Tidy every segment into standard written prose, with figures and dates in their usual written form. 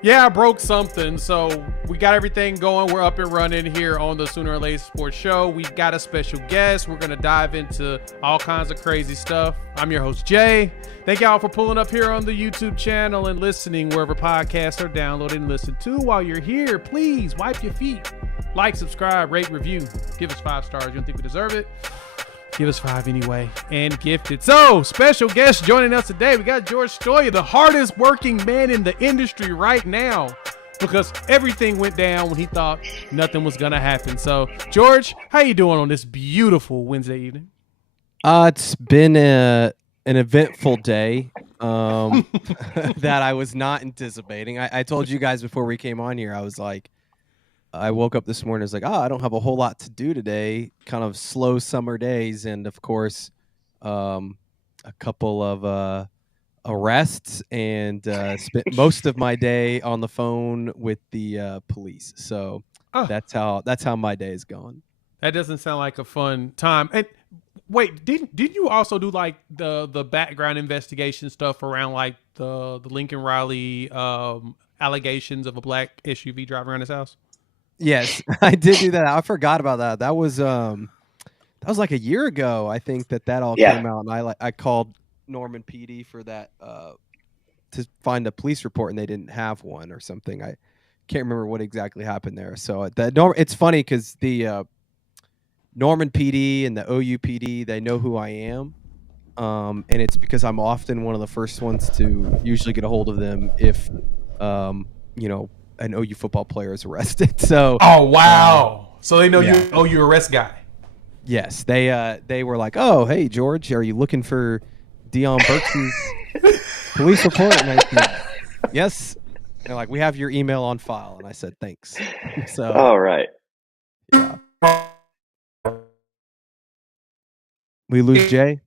Yeah, I broke something, so we got everything going. We're up and running here on the Sooner or Later Sports Show. We've got a special guest. We're going to dive into all kinds of crazy stuff. I'm your host, Jay. Thank y'all for pulling up here on the YouTube channel and listening wherever podcasts are downloaded and listened to. While you're here, please wipe your feet. Like, subscribe, rate, review. Give us 5 stars. You don't think we deserve it? Give us 5 anyway, and gift it. So, special guest joining us today. We got George Stoya, the hardest working man in the industry right now, because everything went down when he thought nothing was gonna happen. So, George, how you doing on this beautiful Wednesday evening? It's been an eventful day that I was not anticipating. I told you guys before we came on here, I woke up this morning, I was like, I don't have a whole lot to do today, kind of slow summer days. And of course, a couple of arrests and spent most of my day on the phone with the police. So that's how my day is going. That doesn't sound like a fun time. And wait, didn't you also do like the background investigation stuff around like the Lincoln Riley allegations of a black SUV driving around his house? Yes, I did do that. I forgot about that. That was like a year ago. I think that all came out, and I called Norman PD for that to find a police report, and they didn't have one or something. I can't remember what exactly happened there. So it's funny because the Norman PD and the OUPD, they know who I am, and it's because I'm often one of the first ones to usually get a hold of them if an OU football player is arrested. So oh wow. So they know you're an OU arrest guy. Yes. They were like, oh, hey George, are you looking for Deion Burks' police report? And I said, yes. They're like, we have your email on file. And I said, thanks. So all right. Yeah. We lose Jay?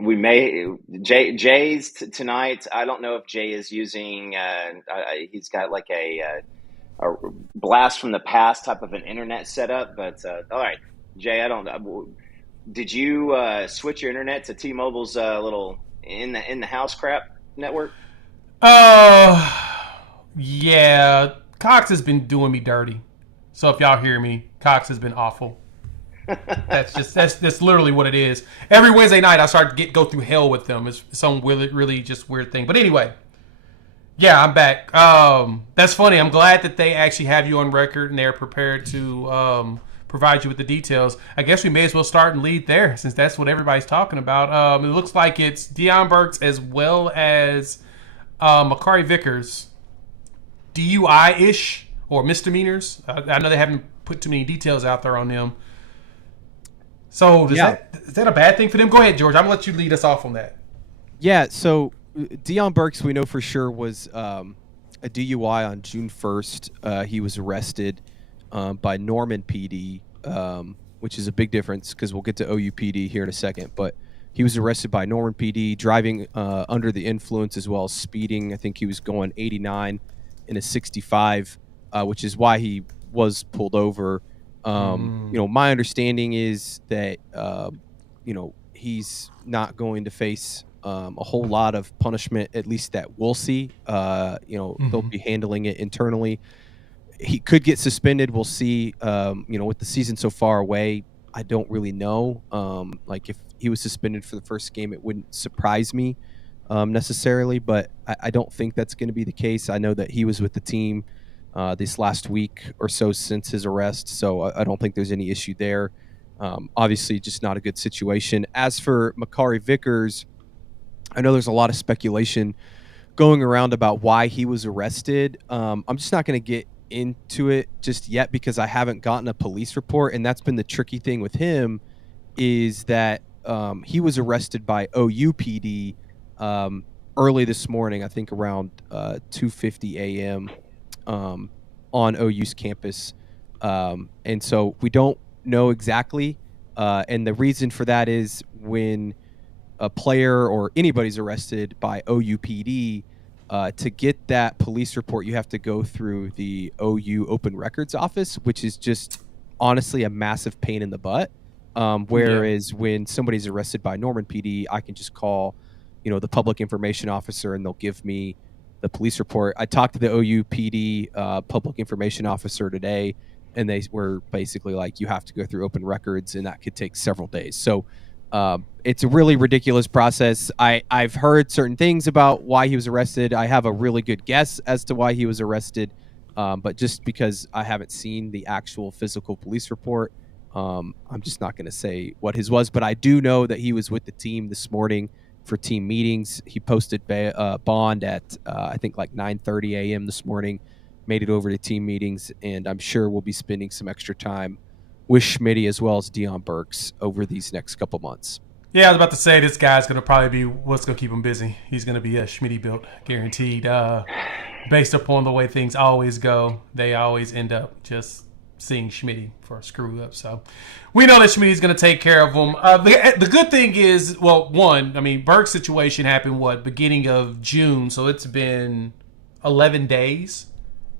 We may Jay's tonight. I don't know if Jay is using. He's got like a blast from the past type of an internet setup. But all right, Jay. I don't. Did you switch your internet to T-Mobile's little in the house crap network? Yeah. Cox has been doing me dirty. So if y'all hear me, Cox has been awful. That's literally what it is. Every Wednesday night I start to go through hell with them. It's some really just weird thing. But anyway, yeah, I'm back. That's funny. I'm glad that they actually have you on record and they're prepared to provide you with the details. I guess we may as well start and lead there since that's what everybody's talking about. It looks like it's Deion Burks as well as Makari Vickers, DUI-ish or misdemeanors. I know they haven't put too many details out there on them. So is that a bad thing for them? Go ahead, George. I'm going to let you lead us off on that. Yeah, so Deion Burks, we know for sure, was a DUI on June 1st. He was arrested by Norman PD, which is a big difference because we'll get to OUPD here in a second. But he was arrested by Norman PD, driving under the influence as well as speeding. I think he was going 89 in a 65, which is why he was pulled over. My understanding is that he's not going to face a whole lot of punishment, at least that we'll see. They'll be handling it internally. He could get suspended. We'll see. With the season so far away, I don't really know. If he was suspended for the first game, it wouldn't surprise me necessarily, but I don't think that's going to be the case. I know that he was with the team this last week or so since his arrest, so I don't think there's any issue there. Obviously, just not a good situation. As for Makari Vickers, I know there's a lot of speculation going around about why he was arrested. I'm just not going to get into it just yet because I haven't gotten a police report, and that's been the tricky thing with him is that he was arrested by OUPD early this morning, I think around 2:50 a.m. On OU's campus. And so we don't know exactly. And the reason for that is when a player or anybody's arrested by OUPD, to get that police report, you have to go through the OU Open Records Office, which is just honestly a massive pain in the butt. Whereas when somebody's arrested by Norman PD, I can just call, the public information officer and they'll give me the police report. I talked to the OUPD public information officer today, and they were basically like, you have to go through open records, and that could take several days. So it's a really ridiculous process. I've heard certain things about why he was arrested. I have a really good guess as to why he was arrested, but just because I haven't seen the actual physical police report, I'm just not going to say what his was. But I do know that he was with the team this morning for team meetings. He posted bond at I think like 9:30 a.m. this morning, made it over to team meetings, and I'm sure we'll be spending some extra time with Schmitty as well as Deion Burks over these next couple months. Yeah, I was about to say this guy's going to probably be what's going to keep him busy. He's going to be a Schmitty built, guaranteed. Based upon the way things always go, they always end up just seeing Schmitty for a screw up. So we know that Schmitty's going to take care of him. The good thing is, well, one, I mean, Burke's situation happened, beginning of June. So it's been 11 days.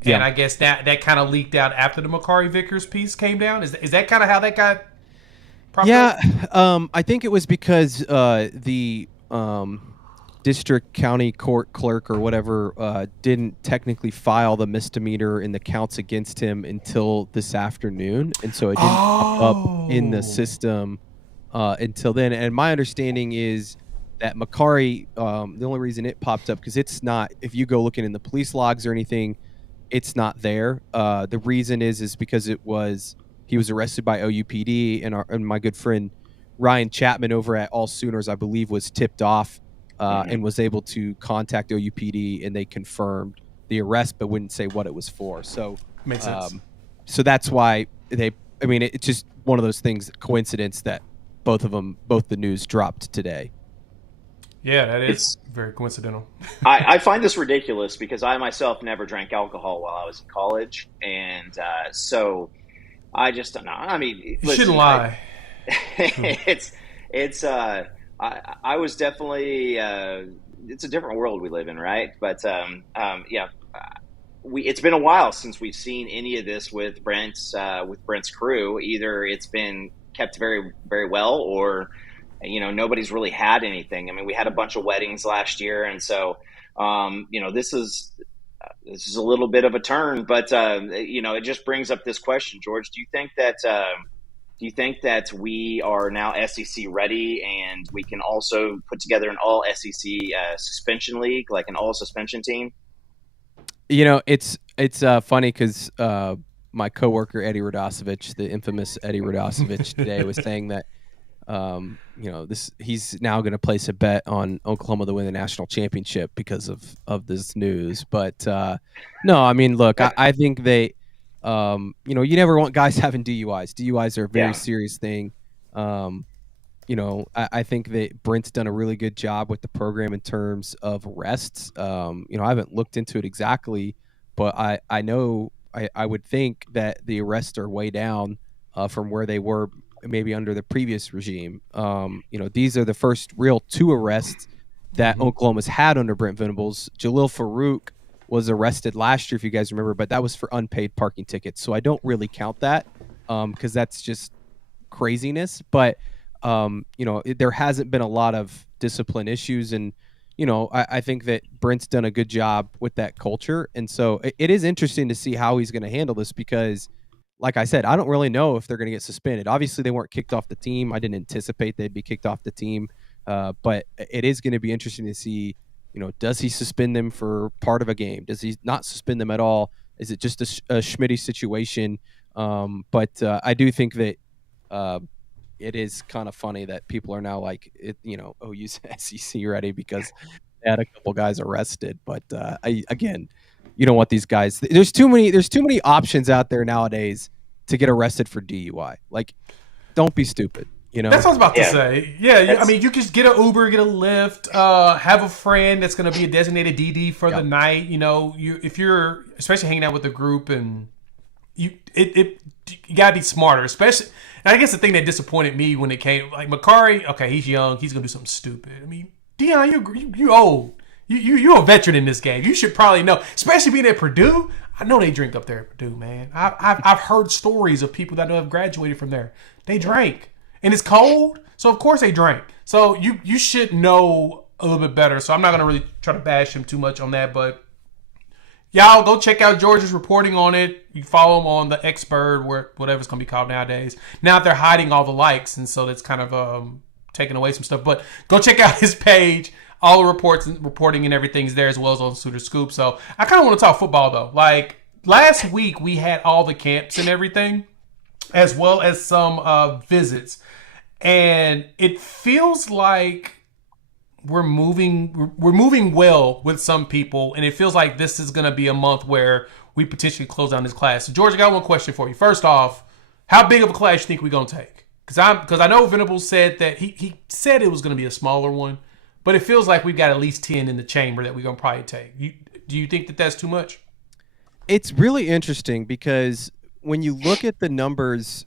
And yeah. I guess that kind of leaked out after the Makari Vickers piece came down. Is that kind of how that got propped up? Yeah, I think it was because the district county court clerk or whatever didn't technically file the misdemeanor in the counts against him until this afternoon, and so it didn't pop up in the system until then. And my understanding is that Makari, the only reason it popped up, because it's not, if you go looking in the police logs or anything, it's not there. The reason is because he was arrested by OUPD, and my good friend Ryan Chapman over at All Sooners, I believe, was tipped off and was able to contact OUPD, and they confirmed the arrest, but wouldn't say what it was for. So makes sense. So that's why it's just one of those things, coincidence that both the news dropped today. Yeah, that is very coincidental. I find this ridiculous because I myself never drank alcohol while I was in college, and so I just don't know. I mean, you shouldn't lie. I was definitely it's a different world we live in, right? But yeah, it's been a while since we've seen any of this with Brent's crew. Either it's been kept very, very well, or nobody's really had anything. I mean, we had a bunch of weddings last year, and so this is a little bit of a turn, but it just brings up this question, George. Do you think that we are now SEC ready, and we can also put together an all SEC suspension league, like an all suspension team? It's funny because my coworker Eddie Radosevich, the infamous Eddie Radosevich, today was saying that he's now going to place a bet on Oklahoma to win the national championship because of this news. But no, I mean, look, I think they, you never want guys having DUIs. DUIs are a very serious thing. I think that Brent's done a really good job with the program in terms of arrests. I haven't looked into it exactly, but I know I would think that the arrests are way down from where they were maybe under the previous regime. These are the first real 2 arrests that Oklahoma's had under Brent Venables. Jalil Farouk was arrested last year, if you guys remember, but that was for unpaid parking tickets. So I don't really count that because that's just craziness. But, there hasn't been a lot of discipline issues. And, I think that Brent's done a good job with that culture. And so it is interesting to see how he's going to handle this because, like I said, I don't really know if they're going to get suspended. Obviously, they weren't kicked off the team. I didn't anticipate they'd be kicked off the team. But it is going to be interesting to see, does he suspend them for part of a game? Does he not suspend them at all? Is it just a Schmitty situation? But I do think that it is kind of funny that people are now like, OU's SEC ready because they had a couple guys arrested. But again, you don't want these guys. There's too many options out there nowadays to get arrested for DUI. Like, don't be stupid. That's what I was about to say. Yeah, I mean, you just get an Uber, get a Lyft, have a friend that's going to be a designated DD for the night. If you're especially hanging out with a group, and you got to be smarter. Especially, and I guess the thing that disappointed me when it came, like Makari. Okay, he's young. He's going to do something stupid. I mean, Deion, you old. You're a veteran in this game. You should probably know, especially being at Purdue. I know they drink up there at Purdue, man. I've heard stories of people that have graduated from there. They drank, and it's cold, so of course they drank. So you should know a little bit better. So I'm not gonna really try to bash him too much on that, but Y'all go check out George's reporting on it. You follow him on the Xbird, whatever it's going to be called nowadays. Now they're hiding all the likes, and so that's kind of taking away some stuff. But go check out his page. All the reports and reporting and everything's there, as well as on Suitor Scoop. So I kind of want to talk football, though. Like, last week we had all the camps and everything, as well as some visits. And it feels like we're moving well with some people, and it feels like this is going to be a month where we potentially close down this class. So, George, I got one question for you. First off, how big of a class you think we're going to take? Because I know Venables said that he said it was going to be a smaller one, but it feels like we've got at least 10 in the chamber that we're going to probably take. Do you think that that's too much? It's really interesting because when you look at the numbers,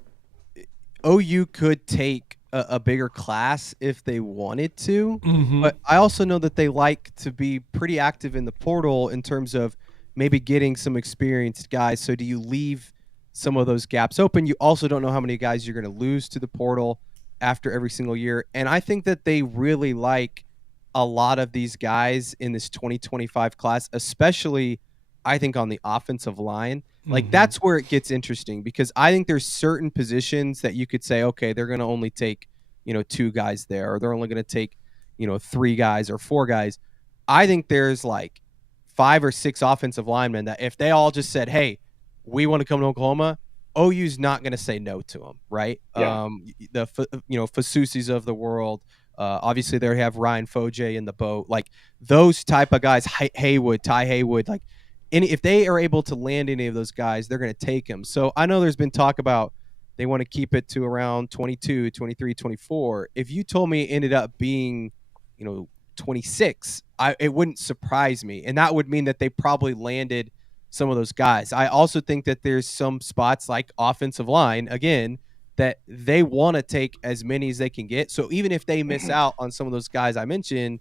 OU could take a bigger class if they wanted to, but I also know that they like to be pretty active in the portal in terms of maybe getting some experienced guys. So do you leave some of those gaps open? You also don't know how many guys you're going to lose to the portal after every single year. And I think that they really like a lot of these guys in this 2025 class, especially I think on the offensive line. Like that's where it gets interesting, because I think there's certain positions that you could say, okay, they're going to only take, 2 guys there, or they're only going to take, 3 guys or 4 guys. I think there's like 5 or 6 offensive linemen that if they all just said, hey, we want to come to Oklahoma, OU's not going to say no to them, right? Yeah. Fasusis of the world. Obviously, they have Ryan Foje in the boat. Like those type of guys, Ty Haywood, like if they are able to land any of those guys, they're going to take them. So I know there's been talk about they want to keep it to around 22, 23, 24. If you told me it ended up being, 26, it wouldn't surprise me. And that would mean that they probably landed some of those guys. I also think that there's some spots like offensive line, again, that they want to take as many as they can get. So even if they miss out on some of those guys I mentioned,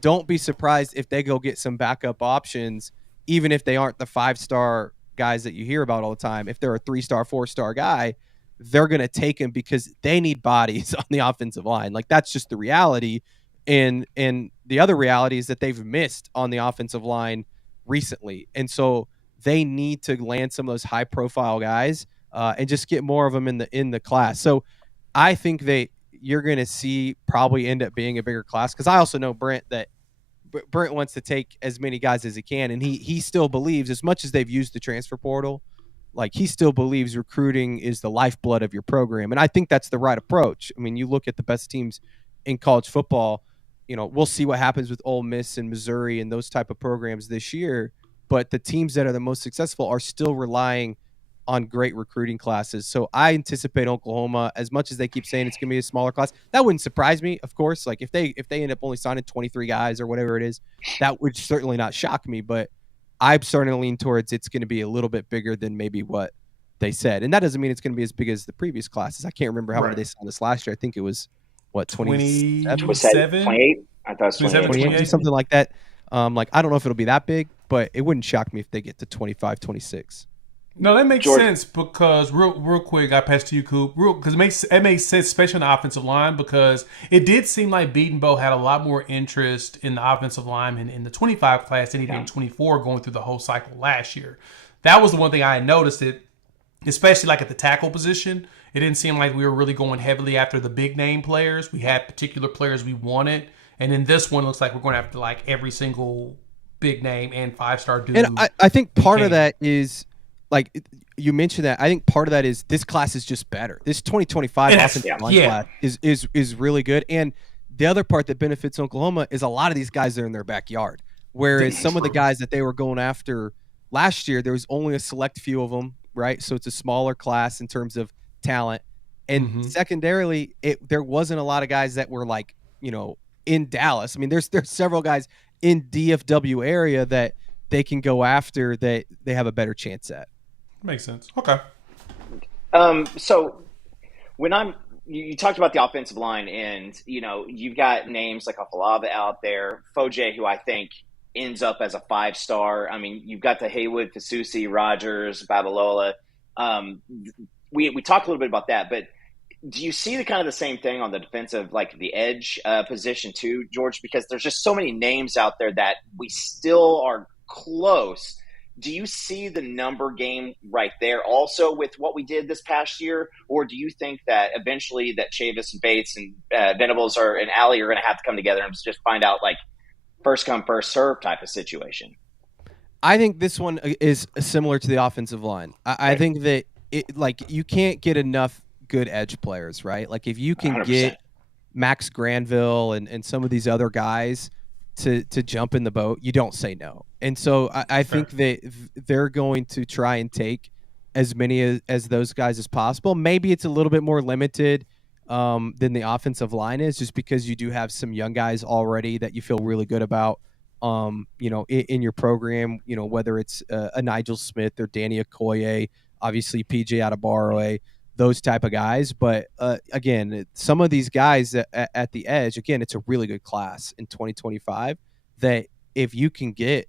don't be surprised if they go get some backup options, even if they aren't the 5-star guys that you hear about all the time. If they're a 3-star, 4-star guy, they're going to take him because they need bodies on the offensive line. Like that's just the reality. And the other reality is that they've missed on the offensive line recently. And so they need to land some of those high profile guys and just get more of them in the class. So I think you're going to see probably end up being a bigger class. Cause I also know Brent wants to take as many guys as he can. And he still believes, as much as they've used the transfer portal, like he still believes recruiting is the lifeblood of your program. And I think that's the right approach. I mean, you look at the best teams in college football, we'll see what happens with Ole Miss and Missouri and those type of programs this year. But the teams that are the most successful are still relying on great recruiting classes. So I anticipate Oklahoma, as much as they keep saying it's going to be a smaller class, that wouldn't surprise me, of course. Like if they end up only signing 23 guys or whatever it is, that would certainly not shock me. But I'm starting to lean towards it's going to be a little bit bigger than maybe what they said. And that doesn't mean it's going to be as big as the previous classes. I can't remember how many they signed this last year. I think it was, 27? 28? I thought it was 28, something like that. I don't know if it'll be that big, but it wouldn't shock me if they get to 25, 26. No, that makes sense because real quick, I pass to you, Coop. Because it makes sense, especially on the offensive line, because it did seem like Beatonbow had a lot more interest in the offensive lineman in the 25 class than he did in 24 going through the whole cycle last year. That was the one thing I had noticed, especially like at the tackle position. It didn't seem like we were really going heavily after the big name players. We had particular players we wanted, and in this one, it looks like we're going after like every single big name and 5-star dude. And I think part of that is, like you mentioned that, I think part of that is this class is just better. This 2025 offensive line class is really good. And the other part that benefits Oklahoma is a lot of these guys are in their backyard. Whereas some of the guys that they were going after last year, there was only a select few of them, right? So it's a smaller class in terms of talent. And secondarily, there wasn't a lot of guys that were like, in Dallas. I mean, there's several guys in DFW area that they can go after that they have a better chance at. Makes sense. Okay. So when you talked about the offensive line, and you've got names like Afalava out there, Foje, who I think ends up as a 5-star. I mean, you've got the Haywood, Fasusi, Rogers, Babalola. We talked a little bit about that, but do you see the kind of the same thing on the defensive, like the edge position too, George? Because there's just so many names out there that we still are close do you see the number game right there also with what we did this past year? Or do you think that eventually that Chavis and Bates and Venables and Alley are going to have to come together and just find out like first come, first serve type of situation? I think this one is similar to the offensive line. I think that you can't get enough good edge players, right? Like if you can 100%. get Max Granville and some of these other guys to jump in the boat, you don't say no. And so I think that they're going to try and take as many as those guys as possible. Maybe it's a little bit more limited than the offensive line is, just because you do have some young guys already that you feel really good about. In your program, whether it's a Nigel Smith or Danny Okoye, obviously PJ Adebawore, those type of guys. But again, some of these guys at the edge, again, it's a really good class in 2025 that if you can get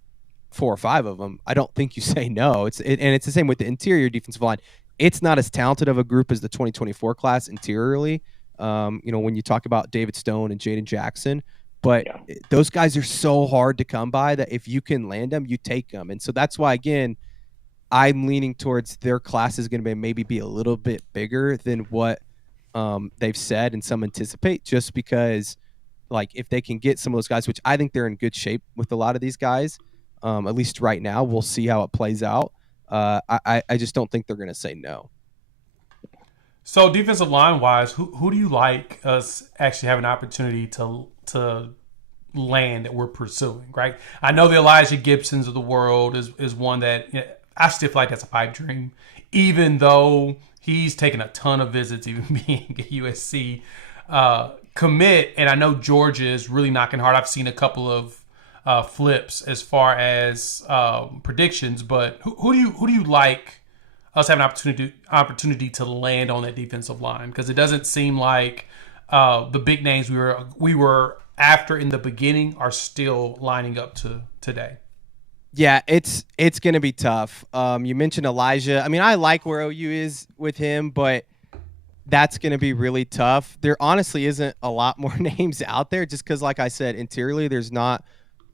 4 or 5 of them, I don't think you say no. And it's the same with the interior defensive line. It's not as talented of a group as the 2024 class interiorly. When you talk about David Stone and Jaden Jackson, but those guys are so hard to come by that if you can land them, you take them. And so that's why, again, I'm leaning towards their class is going to maybe be a little bit bigger than what they've said and some anticipate, just because like if they can get some of those guys, which I think they're in good shape with a lot of these guys, at least right now. We'll see how it plays out. I just don't think they're going to say no. So defensive line wise, who do you like us actually have an opportunity to land that we're pursuing, right? I know the Elijah Gibsons of the world is one that I still feel like that's a pipe dream, even though he's taken a ton of visits, even being a USC commit. And I know Georgia is really knocking hard. I've seen a couple of flips as far as predictions, but who do you like us having an opportunity to land on that defensive line? Because it doesn't seem like the big names we were after in the beginning are still lining up to today. Yeah, it's going to be tough. You mentioned Elijah. I mean, I like where OU is with him, but that's going to be really tough. There honestly isn't a lot more names out there, just because, like I said, interiorly there's not.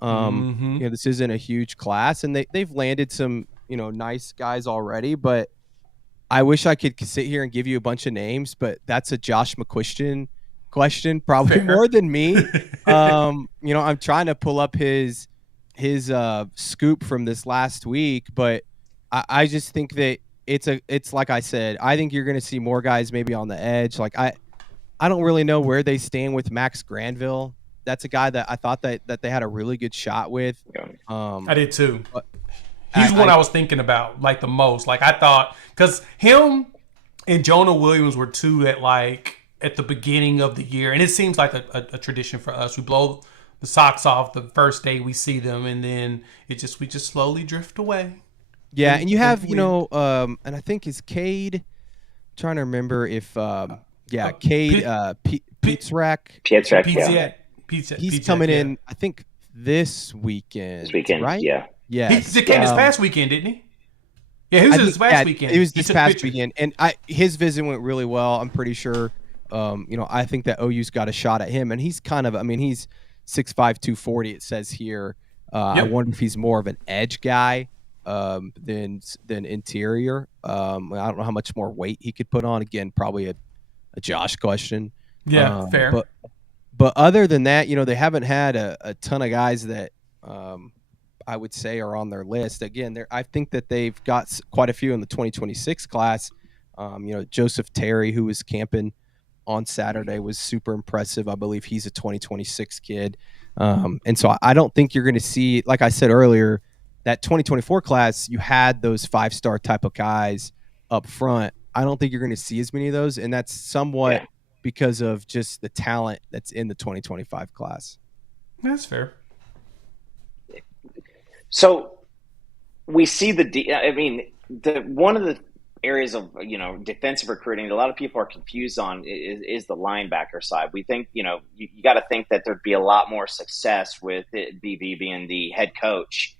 This isn't a huge class, and they've landed some nice guys already. But I wish I could sit here and give you a bunch of names, but that's a Josh McCuistion question, probably more than me. I'm trying to pull up his scoop from this last week, but I just think that it's like I said, I think you're going to see more guys maybe on the edge. Like I don't really know where they stand with Max Granville. That's a guy that I thought that they had a really good shot with. I did too. He's one I was thinking about like the most. Like I thought, because him and Jonah Williams were two that like at the beginning of the year, and it seems like a tradition for us. We blow the socks off the first day we see them, and then we just slowly drift away. Yeah, and you have and I think is Cade. Trying to remember if Cade Pietzrak, he's coming in. I think this weekend. Right? Yeah. Yeah. He came this past weekend, didn't he? Yeah, he was this past weekend. It was this past weekend, and his visit went really well. I'm pretty sure. I think that OU's got a shot at him, and he's he's 6'5", 240. It says here. I wonder if he's more of an edge guy than interior. I don't know how much more weight he could put on. Again, probably a Josh question. Yeah, fair. But other than that, they haven't had a ton of guys that I would say are on their list. Again, I think that they've got quite a few in the 2026 class. Joseph Terry, who was camping on Saturday, was super impressive. I believe he's a 2026 kid. And so I don't think you're going to see, like I said earlier, that 2024 class, you had those 5-star type of guys up front. I don't think you're going to see as many of those, and that's somewhat because of just the talent that's in the 2025 class. That's fair. So we see one of the areas of defensive recruiting a lot of people are confused on is the linebacker side. We think you got to think that there'd be a lot more success with BV being the head coach.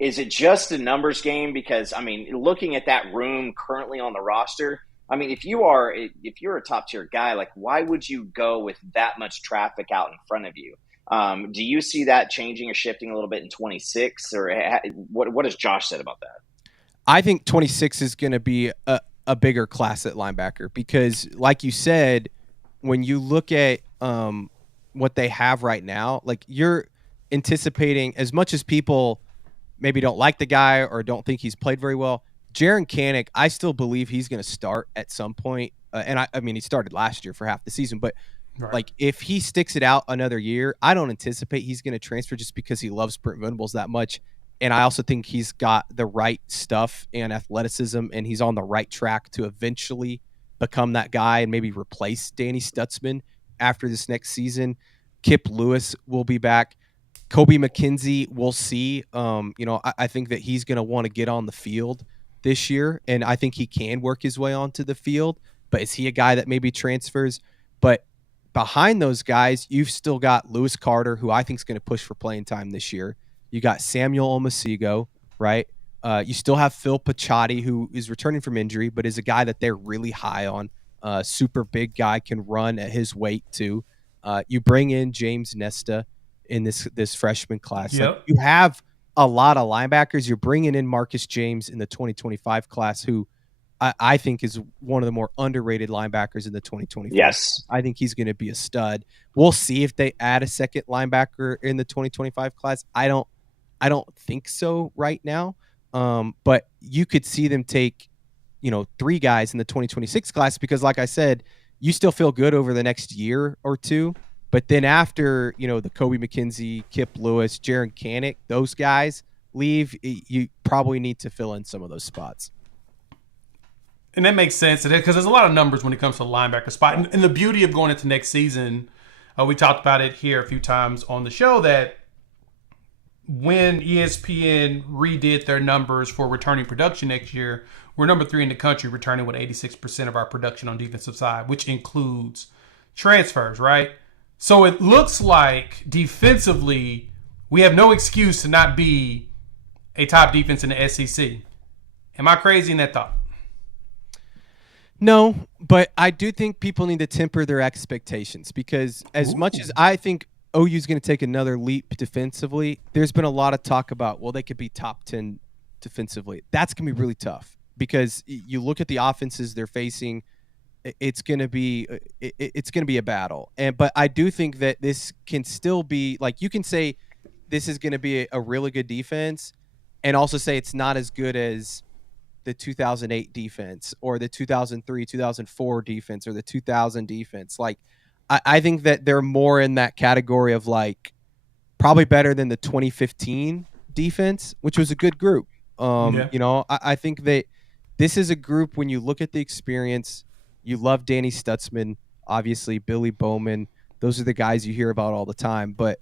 Is it just a numbers game? Because looking at that room currently on the roster, if you're a top tier guy, like why would you go with that much traffic out in front of you? Do you see that changing or shifting a little bit in 26? Or what has Josh said about that? I think 26 is going to be a bigger class at linebacker because, like you said, when you look at what they have right now, like you're anticipating as much as people maybe don't like the guy or don't think he's played very well. Jaron Kanak, I still believe he's going to start at some point. And I mean, he started last year for half the season, but like if he sticks it out another year, I don't anticipate he's going to transfer just because he loves Brent Venables that much. And I also think he's got the right stuff and athleticism, and he's on the right track to eventually become that guy and maybe replace Danny Stutzman after this next season. Kip Lewis will be back. Kobe McKenzie, we'll see. I think that he's going to want to get on the field this year, and I think he can work his way onto the field. But is he a guy that maybe transfers? But behind those guys, you've still got Lewis Carter, who I think is going to push for playing time this year. You got Samuel Omasigo, right? You still have Phil Pachotti, who is returning from injury, but is a guy that they're really high on. Super big guy, can run at his weight too. You bring in James Nesta in this freshman class. Yep. Like, you have a lot of linebackers. You're bringing in Marcus James in the 2025 class, who I think is one of the more underrated linebackers in the 2025. Yes. I think he's going to be a stud. We'll see if they add a second linebacker in the 2025 class. I don't think so right now. But you could see them take, 3 guys in the 2026 class because, like I said, you still feel good over the next year or two. But then after, the Kobe McKenzie, Kip Lewis, Jaron Kanak, those guys leave, you probably need to fill in some of those spots. And that makes sense because there's a lot of numbers when it comes to the linebacker spot. And the beauty of going into next season, we talked about it here a few times on the show, that when ESPN redid their numbers for returning production next year, we're number 3 in the country, returning with 86% of our production on defensive side, which includes transfers, right? So it looks like defensively, we have no excuse to not be a top defense in the SEC. Am I crazy in that thought? No, but I do think people need to temper their expectations because as much as I think OU is going to take another leap defensively, there's been a lot of talk about, they could be top 10 defensively. That's going to be really tough because you look at the offenses they're facing. It's going to be a battle. But I do think that this can still be, like, you can say this is going to be a really good defense and also say it's not as good as the 2008 defense or the 2003, 2004 defense or the 2000 defense. Like, I think that they're more in that category of, like, probably better than the 2015 defense, which was a good group. I think that this is a group, when you look at the experience, you love Danny Stutzman, obviously Billy Bowman. Those are the guys you hear about all the time. But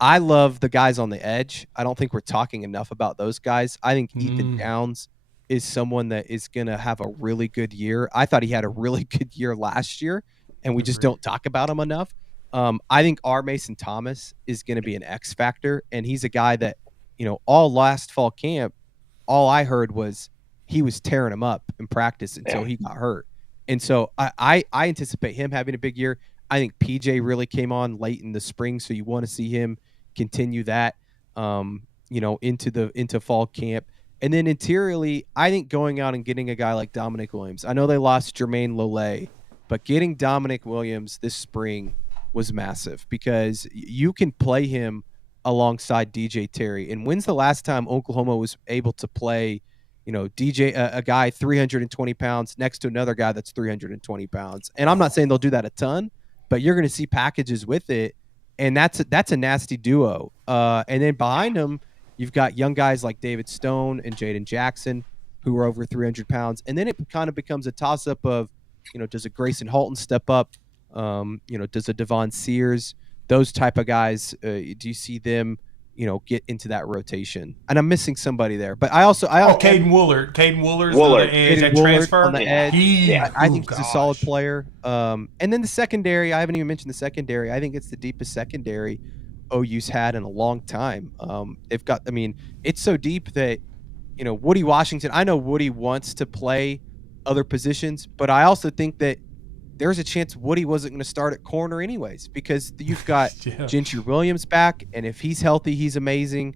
I love the guys on the edge. I don't think we're talking enough about those guys. I think Ethan Downs is someone that is going to have a really good year. I thought he had a really good year last year, and we just don't talk about him enough. I think R. Mason Thomas is going to be an X factor, and he's a guy that, all last fall camp, all I heard was he was tearing him up in practice until he got hurt. And so I anticipate him having a big year. I think PJ really came on late in the spring, so you want to see him continue that, into fall camp. And then interiorly, I think going out and getting a guy like Dominic Williams. I know they lost Jermaine Lole, but getting Dominic Williams this spring was massive because you can play him alongside DJ Terry. And when's the last time Oklahoma was able to play, a guy 320 pounds next to another guy that's 320 pounds? And I'm not saying they'll do that a ton, but you're going to see packages with it. And that's a nasty duo. And then behind them, you've got young guys like David Stone and Jaden Jackson who are over 300 pounds. And then it kind of becomes a toss-up of, does a Grayson Halton step up? Does a Devon Sears? Those type of guys, do you see them, get into that rotation? And I'm missing somebody there. But Caden Woolard. Caden Woolard's on the edge at transfer. On the edge. I think he's a solid player. And then the secondary, I haven't even mentioned the secondary. I think it's the deepest secondary OU's had in a long time. They've got, it's so deep that, Woody Washington, I know Woody wants to play other positions, but I also think that there's a chance Woody wasn't going to start at corner anyways, because you've got Yeah. Gentry Williams back, and if he's healthy, he's amazing.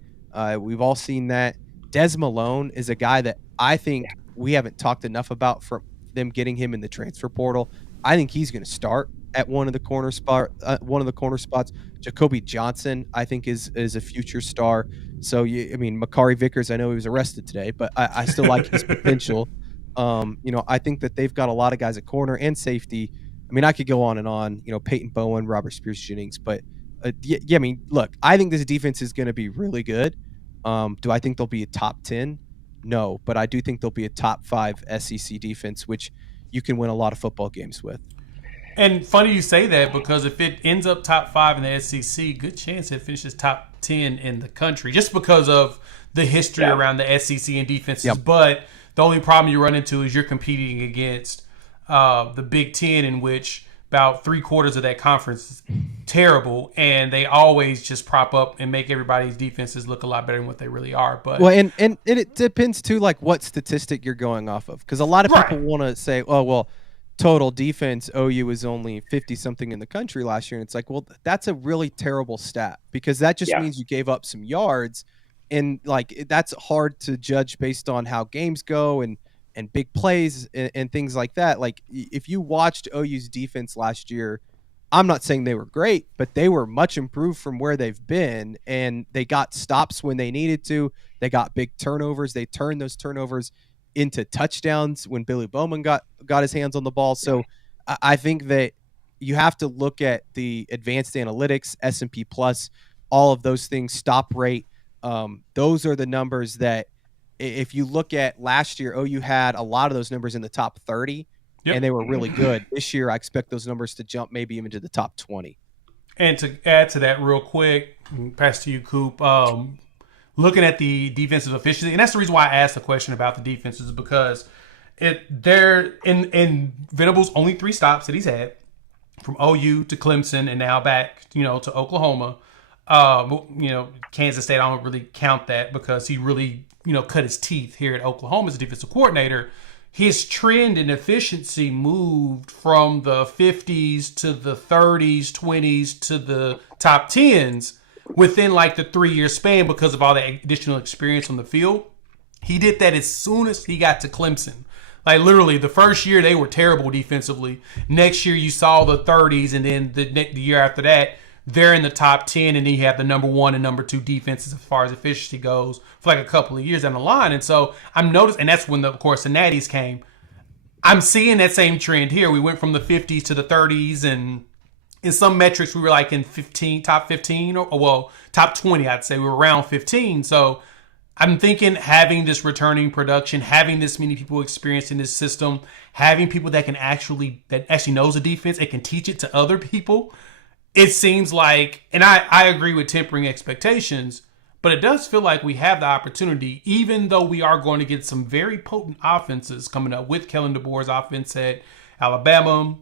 We've all seen that. Des Malone is a guy that I think we haven't talked enough about from them getting him in the transfer portal. I think he's going to start at one of the corner spots. Jacoby Johnson, I think, is a future star. So Makari Vickers, I know he was arrested today, but I still like his potential. I think that they've got a lot of guys at corner and safety. I mean, I could go on and on. Peyton Bowen, Robert Spears-Jennings, but look, I think this defense is going to be really good. Do I think they'll be a top 10? No, but I do think they'll be a top 5 SEC defense, which you can win a lot of football games with. And funny you say that, because if it ends up top 5 in the SEC, good chance it finishes top 10 in the country, just because of the history around the SEC and defenses. Yep. But the only problem you run into is you're competing against the Big Ten, in which about 3/4 of that conference is terrible, and they always just prop up and make everybody's defenses look a lot better than what they really are. But and it depends too, like what statistic you're going off of, because a lot of people want to say, oh well, total defense, OU was only 50 something in the country last year, and it's like, well, that's a really terrible stat, because that just means you gave up some yards, and like that's hard to judge based on how games go and big plays and things like that. Like if you watched OU's defense last year, I'm not saying they were great, but they were much improved from where they've been, and they got stops when they needed to. They got big turnovers. They turned those turnovers into touchdowns when Billy Bowman got his hands on the ball. So I think that you have to look at the advanced analytics, S&P Plus, all of those things, stop rate. Those are the numbers that, if you look at last year, OU had a lot of those numbers in the top 30, and they were really good. This year, I expect those numbers to jump maybe even to the top 20. And to add to that real quick, pass to you, Coop, looking at the defensive efficiency, and that's the reason why I asked the question about the defenses, because they're in Venable's only 3 stops that he's had, from OU to Clemson and now back, to Oklahoma. Kansas State, I don't really count that, because he really, cut his teeth here at Oklahoma as a defensive coordinator. His trend in efficiency moved from the 50s to the 30s, 20s to the top 10s within like the 3-year span, because of all the additional experience on the field. He did that as soon as he got to Clemson. Like literally the first year they were terrible defensively. Next year you saw the 30s, and then the year after that they're in the top 10, and then you have the number 1 and number 2 defenses as far as efficiency goes for like a couple of years down the line. And so I'm noticing, and that's when of course the Natties came. I'm seeing that same trend here. We went from the 50s to the 30s, and in some metrics we were like in top 15, or top 20, I'd say we were around 15. So I'm thinking having this returning production, having this many people experiencing this system, having people that actually knows the defense and can teach it to other people. It seems like, and I agree with tempering expectations, but it does feel like we have the opportunity, even though we are going to get some very potent offenses coming up with Kellen DeBoer's offense at Alabama,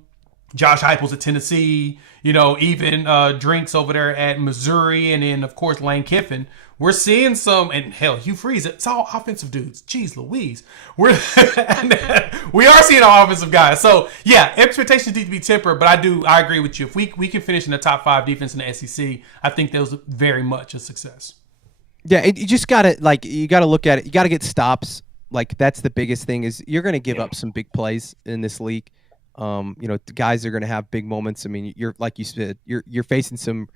Josh Heupel's at Tennessee, even Drinks over there at Missouri, and then, of course, Lane Kiffin. We're seeing some, and hell, Hugh Freeze, it's all offensive dudes. Jeez Louise. We are seeing all offensive guys. So, yeah, expectations need to be tempered, but I agree with you. If we can finish in the top 5 defense in the SEC, I think that was very much a success. Yeah, you just got to, you got to look at it. You got to get stops. Like, that's the biggest thing, is you're going to give up some big plays in this league. The guys are going to have big moments. I mean, like you said, you're facing some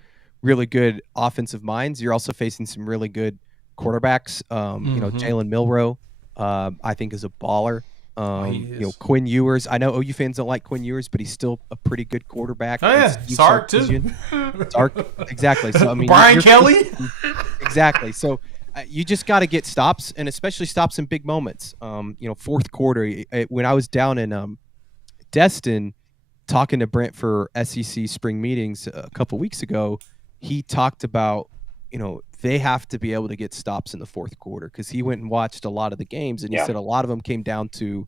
really good offensive minds. You're also facing some really good quarterbacks. Jalen Milroe, I think, is a baller. Quinn Ewers. I know OU fans don't like Quinn Ewers, but he's still a pretty good quarterback. Oh yeah, Sark too. Sark, exactly. So I mean, Brian Kelly. Exactly. So you just got to get stops, and especially stops in big moments. Fourth quarter, when I was down in Destin talking to Brent for SEC spring meetings a couple weeks ago, he talked about, they have to be able to get stops in the fourth quarter, because he went and watched a lot of the games, and he said a lot of them came down to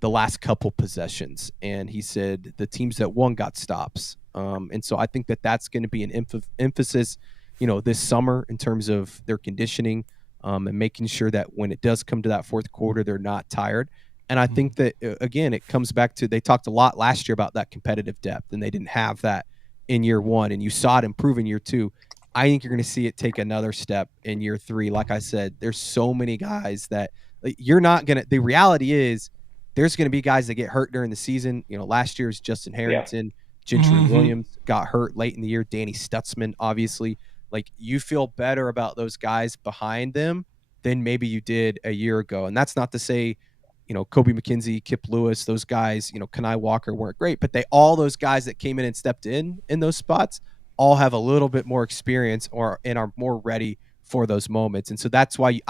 the last couple possessions, and he said the teams that won got stops. And so I think that that's going to be an emphasis, this summer, in terms of their conditioning, and making sure that when it does come to that fourth quarter, they're not tired. And I think that, again, it comes back to, they talked a lot last year about that competitive depth, and they didn't have that in year one, and you saw it improve in year two. I think you're going to see it take another step in year three. Like I said, there's so many guys that you're not going to, the reality is there's going to be guys that get hurt during the season. Last year's Justin Harrington, Gentry Williams got hurt late in the year. Danny Stutzman, obviously. Like, you feel better about those guys behind them than maybe you did a year ago. And that's not to say, Kobe McKenzie, Kip Lewis, those guys, Kenai Walker weren't great, but all those guys that came in and stepped in those spots all have a little bit more experience and are more ready for those moments. And so that's why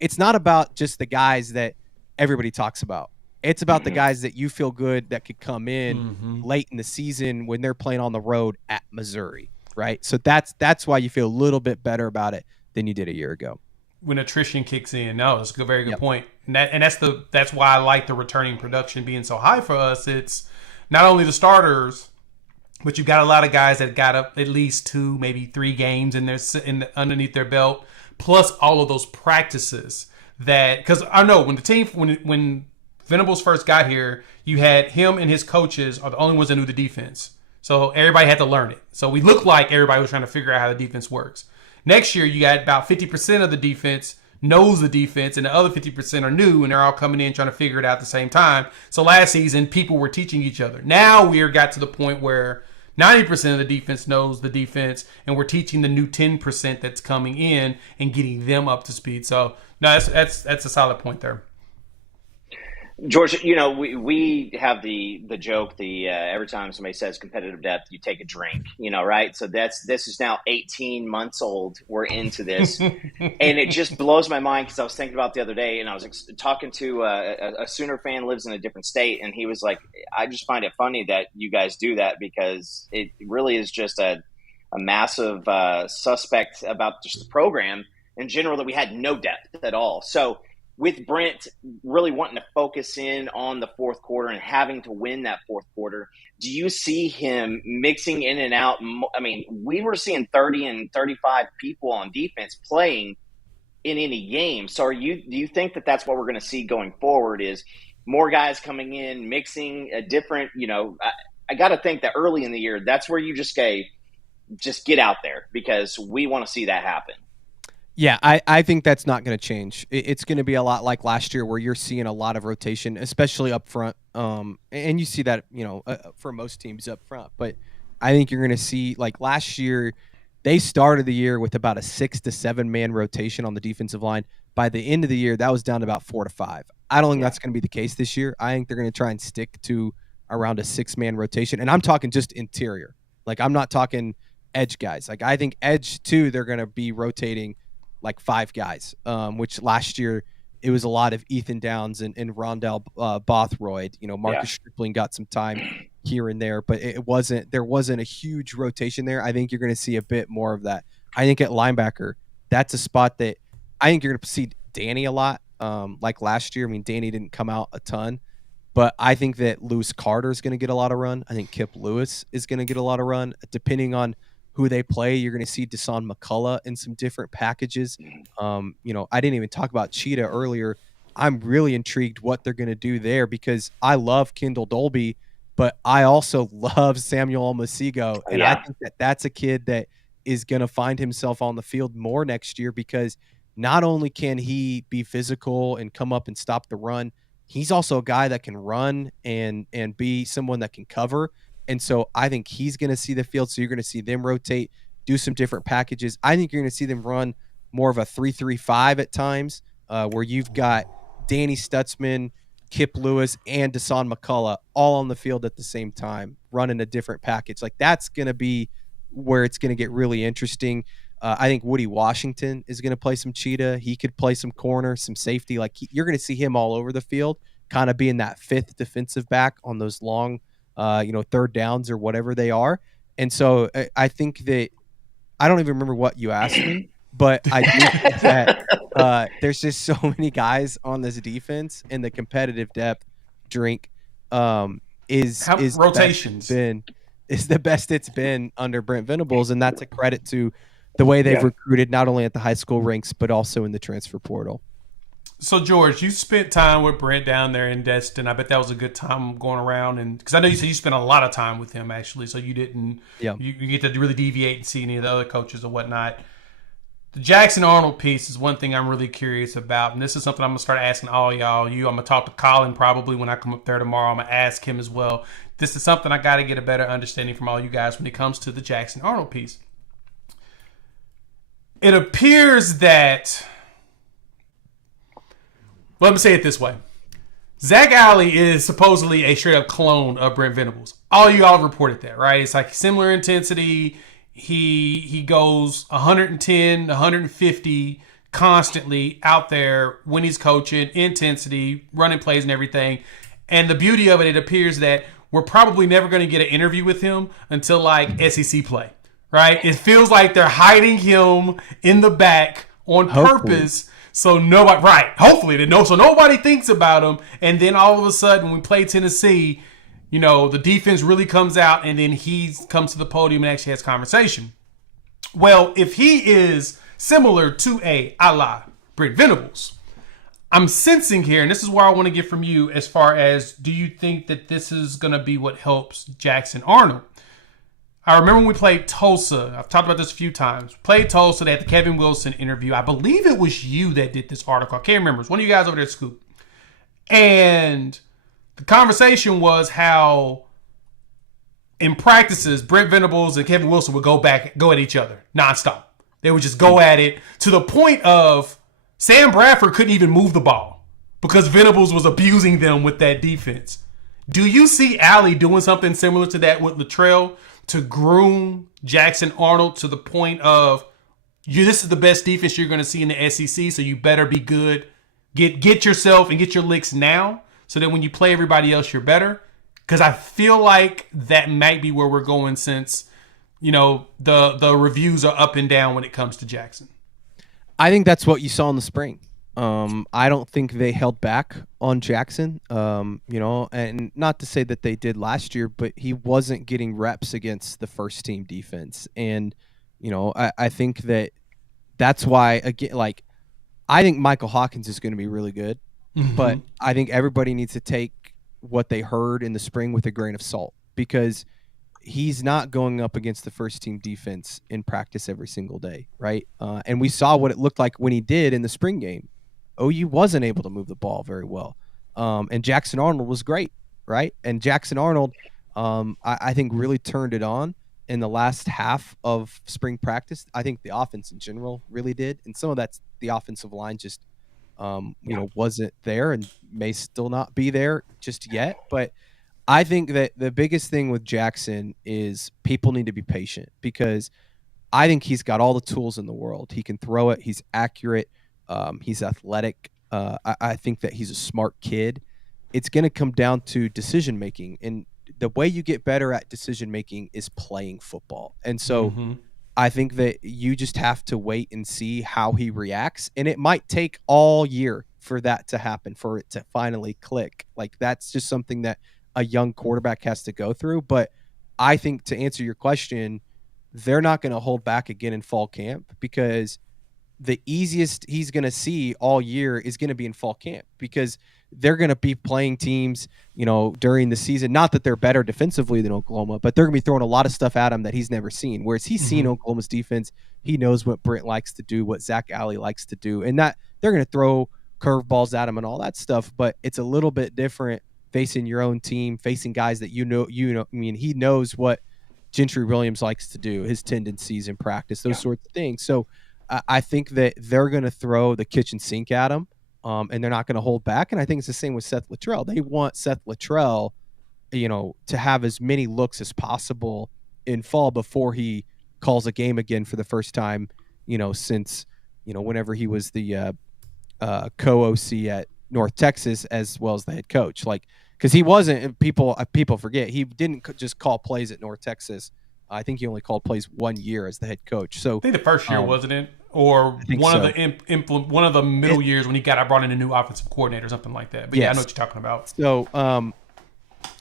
it's not about just the guys that everybody talks about. It's about the guys that you feel good that could come in late in the season when they're playing on the road at Missouri, right? So that's why you feel a little bit better about it than you did a year ago. When attrition kicks in. No, that's a very good point. And that's why I like the returning production being so high for us. It's not only the starters, but you've got a lot of guys that got up at least 2, maybe 3 games underneath their belt, plus all of those practices that, because I know when Venables first got here, you had him and his coaches are the only ones that knew the defense. So everybody had to learn it. So we looked like everybody was trying to figure out how the defense works. Next year, you got about 50% of the defense knows the defense, and the other 50% are new, and they're all coming in trying to figure it out at the same time. So last season, people were teaching each other. Now we got to the point where 90% of the defense knows the defense, and we're teaching the new 10% that's coming in and getting them up to speed. So no, that's a solid point there. George, we have the joke, every time somebody says competitive depth, you take a drink, right? So this is now 18 months old. We're into this. And it just blows my mind, because I was thinking about the other day, and I was talking to a Sooner fan, lives in a different state. And he was like, I just find it funny that you guys do that, because it really is just a massive suspect about just the program in general, that we had no depth at all. So with Brent really wanting to focus in on the fourth quarter and having to win that fourth quarter, do you see him mixing in and out? I mean, we were seeing 30 and 35 people on defense playing in any game. So do you think that that's what we're going to see going forward, is more guys coming in, mixing a different, I got to think that early in the year, that's where you just get out there, because we want to see that happen. Yeah, I think that's not going to change. It's going to be a lot like last year, where you're seeing a lot of rotation, especially up front. And you see that, for most teams up front. But I think you're going to see, like last year, they started the year with about a 6 to 7 man rotation on the defensive line. By the end of the year, that was down to about 4 to 5. I don't think that's going to be the case this year. I think they're going to try and stick to around a 6-man rotation. And I'm talking just interior. Like, I'm not talking edge guys. Like, I think edge too, they're going to be rotating like 5 guys, which last year it was a lot of Ethan Downs and Rondell Bothroyd. Marcus Stripling got some time here and there, but there wasn't a huge rotation there. I think you're going to see a bit more of that. I think at linebacker, that's a spot that I think you're going to see Danny a lot, like last year. I mean, Danny didn't come out a ton, but I think that Lewis Carter is going to get a lot of run. I think Kip Lewis is going to get a lot of run, depending on who they play. You're going to see Deshaun McCullough in some different packages. I didn't even talk about Cheetah earlier. I'm really intrigued what they're going to do there, because I love Kendall Dolby, but I also love Samuel Almasigo. And I think that that's a kid that is going to find himself on the field more next year, because not only can he be physical and come up and stop the run, he's also a guy that can run and be someone that can cover. And so I think he's going to see the field. So you're going to see them rotate, do some different packages. I think you're going to see them run more of a 3-3-5 at times, where you've got Danny Stutzman, Kip Lewis, and Deshaun McCullough all on the field at the same time, running a different package. Like, that's going to be where it's going to get really interesting. I think Woody Washington is going to play some cheetah. He could play some corner, some safety. Like, you're going to see him all over the field, kind of being that 5th defensive back on those long third downs or whatever they are. And so I think that, I don't even remember what you asked me, but I do think that there's just so many guys on this defense, and the competitive depth is rotations the best it's been under Brent Venables. And that's a credit to the way they've recruited, not only at the high school ranks, but also in the transfer portal. So George, you spent time with Brent down there in Destin. I bet that was a good time going around, and because I know you said you spent a lot of time with him actually, so you didn't. Yeah. You get to really deviate and see any of the other coaches or whatnot. The Jackson Arnold piece is one thing I'm really curious about, and this is something I'm gonna start asking all y'all. I'm gonna talk to Colin probably when I come up there tomorrow. I'm gonna ask him as well. This is something I got to get a better understanding from all you guys when it comes to the Jackson Arnold piece. It appears that. Let me say it this way. Zach Alley is supposedly a straight up clone of Brent Venables. All you all reported that, right? It's like similar intensity. He goes 110, 150 constantly out there when he's coaching, intensity, running plays and everything. And the beauty of it, it appears that we're probably never going to get an interview with him until like SEC play, right? It feels like they're hiding him in the back on purpose. So nobody, right? Hopefully they know. So nobody thinks about him, and then all of a sudden, when we play Tennessee, you know, the defense really comes out, and then he comes to the podium and actually has conversation. Well, if he is similar to a la Brent Venables, I'm sensing here, and this is where I want to get from you as far as, do you think that this is going to be what helps Jackson Arnold? I remember when we played Tulsa. I've talked about this a few times. We played Tulsa. They had the Kevin Wilson interview. I believe it was you that did this article. I can't remember. It was one of you guys over there at Scoop. And the conversation was how in practices, Brent Venables and Kevin Wilson would go at each other nonstop. They would just go at it to the point of Sam Bradford couldn't even move the ball because Venables was abusing them with that defense. Do you see Alley doing something similar to that with Latrell to groom Jackson Arnold to the point of, this is the best defense you're going to see in the SEC, so you better be good. Get yourself and get your licks now so that when you play everybody else, you're better? Because I feel like that might be where we're going since, you know, the reviews are up and down when it comes to Jackson. I think that's what you saw in the spring. I don't think they held back on Jackson, you know, and not to say that they did last year, but he wasn't getting reps against the first team defense. And, you know, I think that's why, again, like, I think Michael Hawkins is going to be really good, but I think everybody needs to take what they heard in the spring with a grain of salt, because he's not going up against the first team defense in practice every single day. Right. And we saw what it looked like when he did in the spring game. OU wasn't able to move the ball very well. And Jackson Arnold was great. Right. And Jackson Arnold, I think really turned it on in the last half of spring practice. I think the offense in general really did. And some of that's the offensive line just, you know, wasn't there and may still not be there just yet. But I think that the biggest thing with Jackson is people need to be patient, because I think he's got all the tools in the world. He can throw it. He's accurate. He's athletic. I think that he's a smart kid. It's going to come down to decision making, and the way you get better at decision making is playing football. And so I think that you just have to wait and see how he reacts, and it might take all year for that to happen, for it to finally click. Like, that's just something that a young quarterback has to go through. But I think, to answer your question, they're not going to hold back again in fall camp, because the easiest he's going to see all year is going to be in fall camp, because they're going to be playing teams, you know, during the season. Not that they're better defensively than Oklahoma, but they're going to be throwing a lot of stuff at him that he's never seen. Whereas he's seen Oklahoma's defense. He knows what Brent likes to do, what Zach Alley likes to do, and that they're going to throw curveballs at him and all that stuff. But it's a little bit different facing your own team, facing guys that you know. I mean, he knows what Gentry Williams likes to do, his tendencies in practice, those sorts of things. So I think that they're going to throw the kitchen sink at him, and they're not going to hold back. And I think it's the same with Seth Littrell. They want Seth Littrell, you know, to have as many looks as possible in fall before he calls a game again for the first time, you know, since, you know, whenever he was the co-OC at North Texas as well as the head coach. Like, because he wasn't, people forget, he didn't just call plays at North Texas. I think he only called plays 1 year as the head coach. So I think the first year, wasn't it? Or one of the middle years when he brought in a new offensive coordinator or something like that. But yeah, I know what you're talking about. So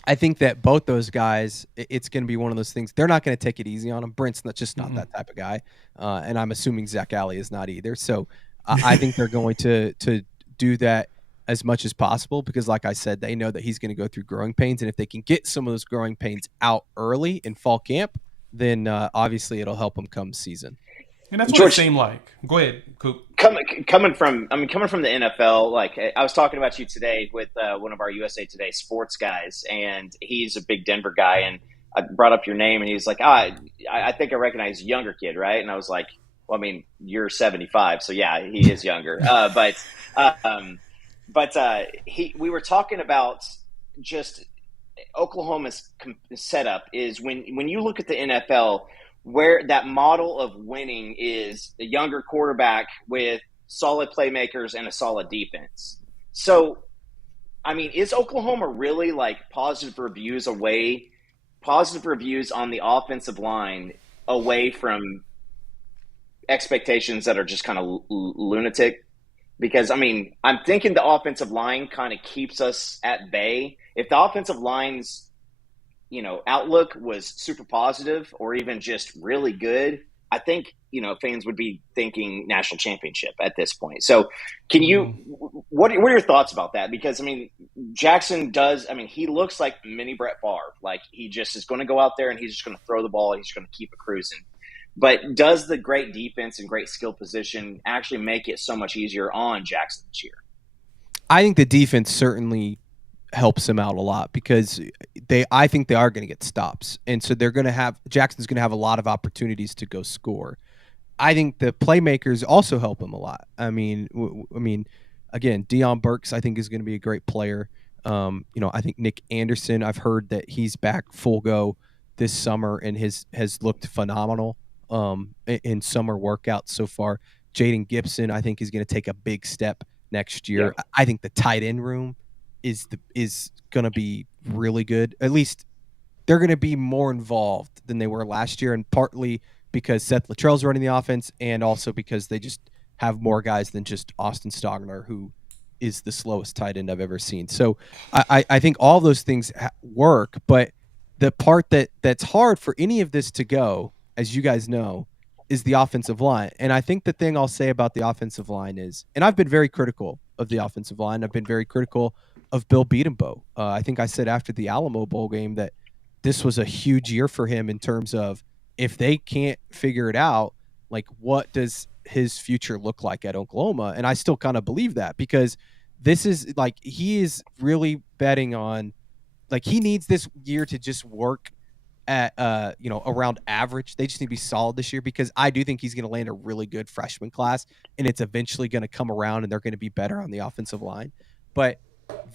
I think that both those guys, it's going to be one of those things. They're not going to take it easy on him. Brent's not that type of guy. And I'm assuming Zach Alley is not either. So I think they're going to do that as much as possible because, like I said, they know that he's going to go through growing pains. And if they can get some of those growing pains out early in fall camp, then obviously it'll help him come season. And that's what George, it seemed like. Go ahead, Coop. Coming from the NFL, like I was talking about you today with one of our USA Today sports guys, and he's a big Denver guy, and I brought up your name, and he's like, I think I recognize a younger kid, right? And I was like, well, I mean, you're 75, so yeah, he is younger. We were talking about just Oklahoma's setup is when you look at the NFL, where that model of winning is a younger quarterback with solid playmakers and a solid defense. So, I mean, is Oklahoma really like positive reviews on the offensive line away from expectations that are just kind of lunatic? Because, I mean, I'm thinking the offensive line kind of keeps us at bay. If the offensive line's outlook was super positive or even just really good, I think, fans would be thinking national championship at this point. So can you, what are your thoughts about that? Because, I mean, Jackson he looks like mini Brett Favre. Like he just is going to go out there and he's just going to throw the ball and he's going to keep it cruising. But does the great defense and great skill position actually make it so much easier on Jackson this year? I think the defense certainly helps him out a lot because I think they are going to get stops. And so Jackson's going to have a lot of opportunities to go score. I think the playmakers also help him a lot. I mean, again, Deion Burks, I think is going to be a great player. I think Nick Anderson, I've heard that he's back full go this summer and has looked phenomenal in summer workouts so far. Jaden Gibson, I think, is going to take a big step next year. Yeah. I think the tight end room is going to be really good. At least they're going to be more involved than they were last year, and partly because Seth Luttrell's running the offense and also because they just have more guys than just Austin Stogner, who is the slowest tight end I've ever seen. So I think all those things work, but the part that's hard for any of this to go, as you guys know, is the offensive line. And I think the thing I'll say about the offensive line is, and I've been very critical of the offensive line. I've been very critical of Bill Beatenbow. I think I said after the Alamo Bowl game that this was a huge year for him in terms of if they can't figure it out, like what does his future look like at Oklahoma? And I still kind of believe that because this is like, he is really betting on, like he needs this year to just work at, around average. They just need to be solid this year because I do think he's going to land a really good freshman class and it's eventually going to come around and they're going to be better on the offensive line. But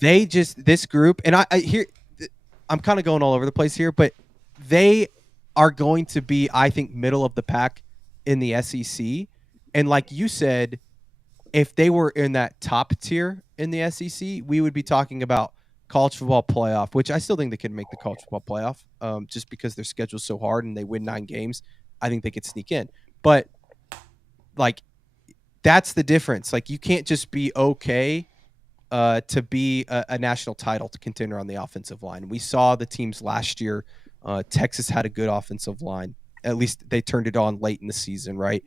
this group, and I'm kind of going all over the place here, but they are going to be, I think, middle of the pack in the SEC. And like you said, if they were in that top tier in the SEC, we would be talking about college football playoff, which I still think they can make the college football playoff just because their schedule's so hard and they win 9 games. I think they could sneak in. But, like, that's the difference. Like, you can't just be okay to be a national title contender on the offensive line. We saw the teams last year. Texas had a good offensive line. At least they turned it on late in the season, right?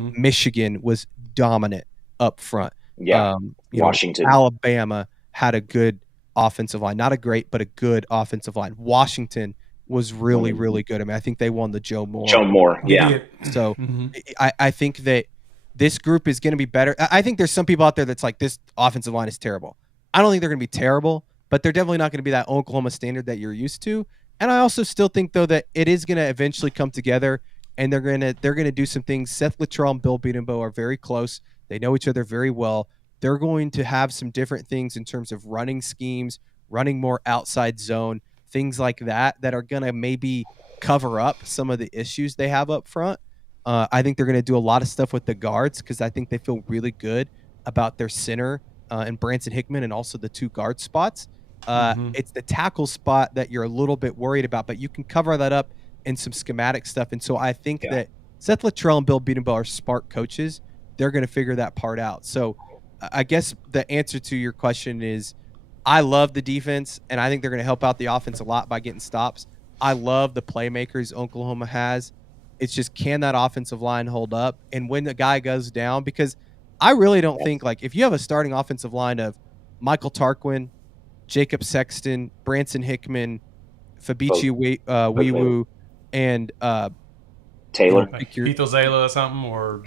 Michigan was dominant up front. Yeah, Washington. Alabama had a good offensive line. Not a great, but a good offensive line. Washington was really, really good. I mean, I think they won the Joe Moore. Yeah. So I think that this group is going to be better. I think there's some people out there that's like, this offensive line is terrible. I don't think they're going to be terrible, but they're definitely not going to be that Oklahoma standard that you're used to. And I also still think, though, that it is going to eventually come together, and they're going to do some things. Seth Luttrell and Bill Beatenbow are very close. They know each other very well. They're going to have some different things in terms of running schemes, running more outside zone, things like that are going to maybe cover up some of the issues they have up front. I think they're going to do a lot of stuff with the guards because I think they feel really good about their center and Branson Hickman and also the 2 guard spots. It's the tackle spot that you're a little bit worried about, but you can cover that up in some schematic stuff. And so I think that Seth Luttrell and Bill Beatenbow are smart coaches. They're going to figure that part out. So I guess the answer to your question is I love the defense, and I think they're going to help out the offense a lot by getting stops. I love the playmakers Oklahoma has. It's just, can that offensive line hold up? And when the guy goes down, because I really don't think, like, if you have a starting offensive line of Michael Tarquin, Jacob Sexton, Branson Hickman, Fabici Weewu, and Taylor, Heath Ozala or something, or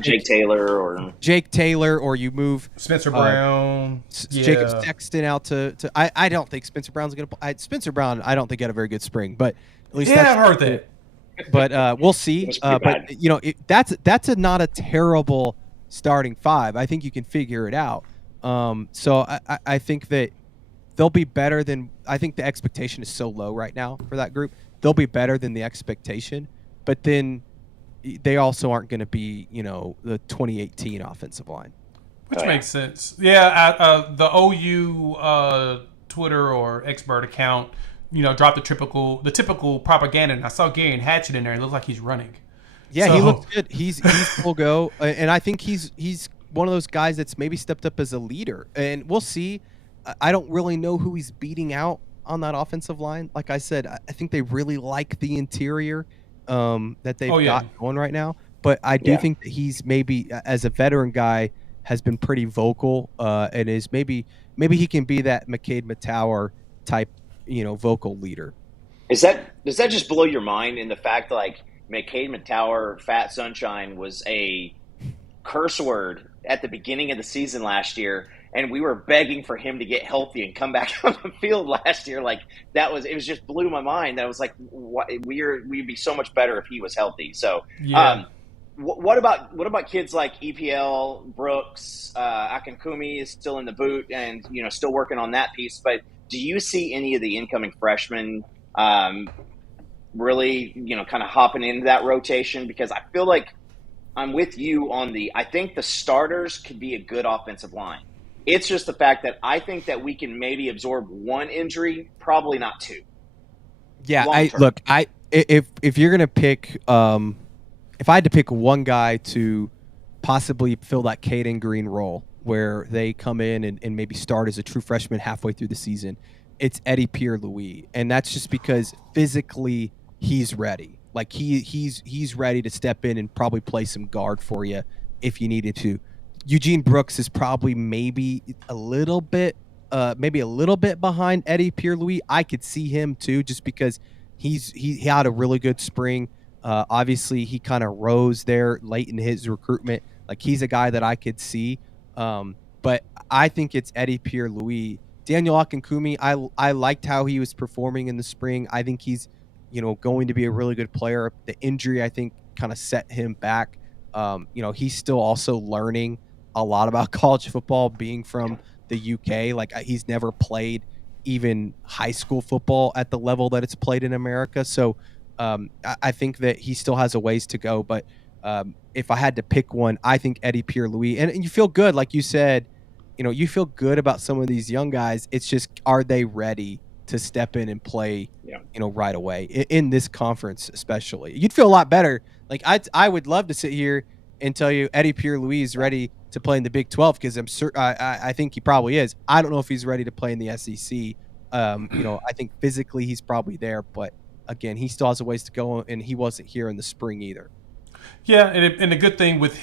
Jake Taylor, or Jake Taylor, or you move Spencer Brown, Jacob Sexton out to. I don't think Spencer Brown's going to. Spencer Brown, I don't think had a very good spring, but at least I heard that. But we'll see. But that's not a terrible starting five. I think you can figure it out. So I think that they'll be better than. I think the expectation is so low right now for that group. They'll be better than the expectation. But then they also aren't going to be, the 2018 offensive line. Which makes sense. Yeah, the OU Twitter or expert account, dropped the typical propaganda, and I saw Gary Hatchett in there. It looks like he's running. Yeah, he looks good. He's full go, and I think he's one of those guys that's maybe stepped up as a leader. And we'll see. I don't really know who he's beating out on that offensive line. Like I said, I think they really like the interior that they've got going right now. But I do think that he's maybe, as a veteran guy, has been pretty vocal and is maybe he can be that McCade Matauer type, vocal leader. Does that just blow your mind in the fact that, like, McCade Matauer, Fat Sunshine, was a curse word at the beginning of the season last year, and we were begging for him to get healthy and come back on the field last year. Like, it just blew my mind. That was like, we'd be so much better if he was healthy. So, what about kids like EPL, Brooks, Akankumi is still in the boot and, still working on that piece. But do you see any of the incoming freshmen really, kind of hopping into that rotation? Because I feel like I'm with you on I think the starters could be a good offensive line. It's just the fact that I think that we can maybe absorb one injury, probably not two. Yeah, if you're gonna pick, if I had to pick one guy to possibly fill that Caden Green role, where they come in and maybe start as a true freshman halfway through the season, it's Eddie Pierre-Louis, and that's just because physically he's ready. Like he's ready to step in and probably play some guard for you if you needed to. Eugene Brooks is probably maybe a little bit behind Eddie Pierre-Louis. I could see him too, just because he had a really good spring. Obviously, he kind of rose there late in his recruitment. Like, he's a guy that I could see. But I think it's Eddie Pierre-Louis. Daniel Akankumi, I liked how he was performing in the spring. I think he's going to be a really good player. The injury, I think, kind of set him back. He's still also learning a lot about college football, being from the UK. Like, he's never played even high school football at the level that it's played in America. So I think that he still has a ways to go. But if I had to pick one, I think Eddie Pierre-Louis. And you feel good, like you said, you feel good about some of these young guys. It's just, are they ready to step in and play, right away in this conference, especially? You'd feel a lot better. Like, I would love to sit here and tell you Eddie Pierre-Louis is ready to play in the Big 12, because I think he probably is. I don't know if he's ready to play in the SEC. I think physically he's probably there, but again, he still has a ways to go, and he wasn't here in the spring either. Yeah, and the good thing with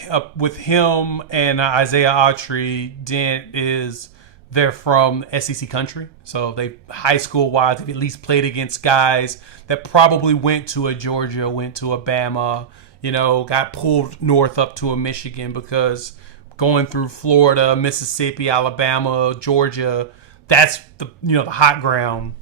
him and Isaiah Autry Dent is they're from SEC country, so they high school wise they've at least played against guys that probably went to a Georgia, went to a Bama, got pulled north up to a Michigan, because going through Florida, Mississippi, Alabama, Georgia, that's the the hot ground,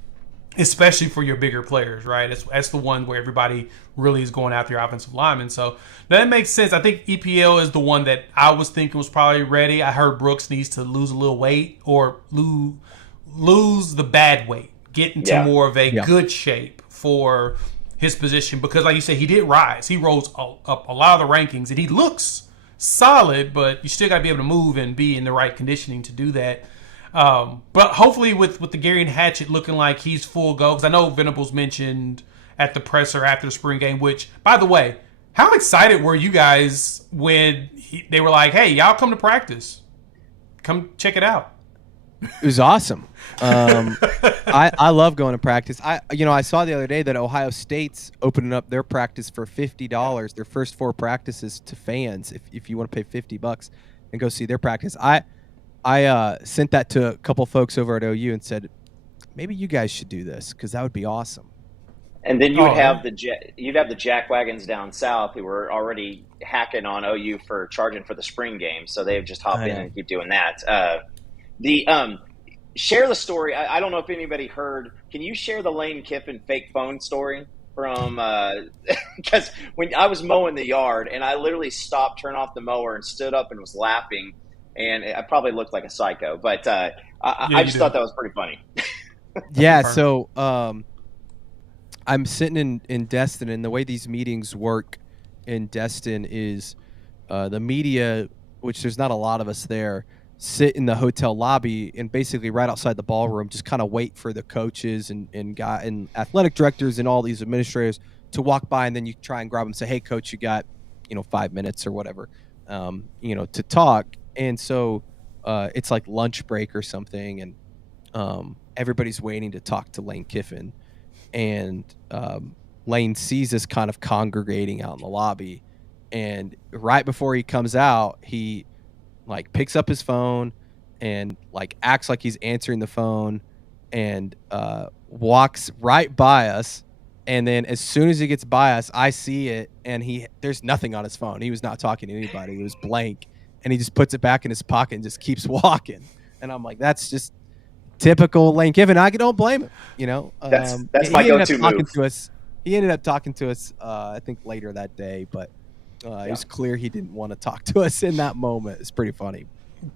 especially for your bigger players, right? That's the one where everybody really is going after your offensive linemen. So that makes sense. I think EPL is the one that I was thinking was probably ready. I heard Brooks needs to lose a little weight, or lose the bad weight, get into more of a good shape for his position, because like you said, he did rise. He rose up a lot of the rankings, and he looks solid, but you still got to be able to move and be in the right conditioning to do that. But hopefully with the Gary Hatchett looking like he's full go, because I know Venables mentioned at the presser after the spring game, which, by the way, how excited were you guys when they were like, hey, y'all come to practice. Come check it out. It was awesome. I love going to practice. I saw the other day that Ohio State's opening up their practice for $50, their first 4 practices, to fans, if you want to pay $50. and go see their practice. I sent that to a couple folks over at OU and said, maybe you guys should do this because that would be awesome. And then you would have you'd have the jackwagons down south who were already hacking on OU for charging for the spring game, so they would just hop in and keep doing that. Share the story. I don't know if anybody heard. Can you share the Lane Kiffin fake phone story from? Because when I was mowing the yard and I literally stopped, turned off the mower, and stood up and was laughing, and I probably looked like a psycho, but I just thought that was pretty funny. Yeah. So. I'm sitting in Destin, and the way these meetings work in Destin is the media, which there's not a lot of us there, sit in the hotel lobby and basically right outside the ballroom just kind of wait for the coaches and athletic directors and all these administrators to walk by, and then you try and grab them and say, hey, coach, you got 5 minutes or whatever to talk. And so it's like lunch break or something, and everybody's waiting to talk to Lane Kiffin. And Lane sees us kind of congregating out in the lobby, and right before he comes out, he like picks up his phone and like acts like he's answering the phone and walks right by us. And then as soon as he gets by us, I see it, and there's nothing on his phone. He was not talking to anybody. It was blank, and he just puts it back in his pocket and just keeps walking. And I'm like, that's just typical Lane Kiffin. I don't blame him. That's my go-to move. He ended up talking to us, I think later that day, but it was clear he didn't want to talk to us in that moment. It's pretty funny.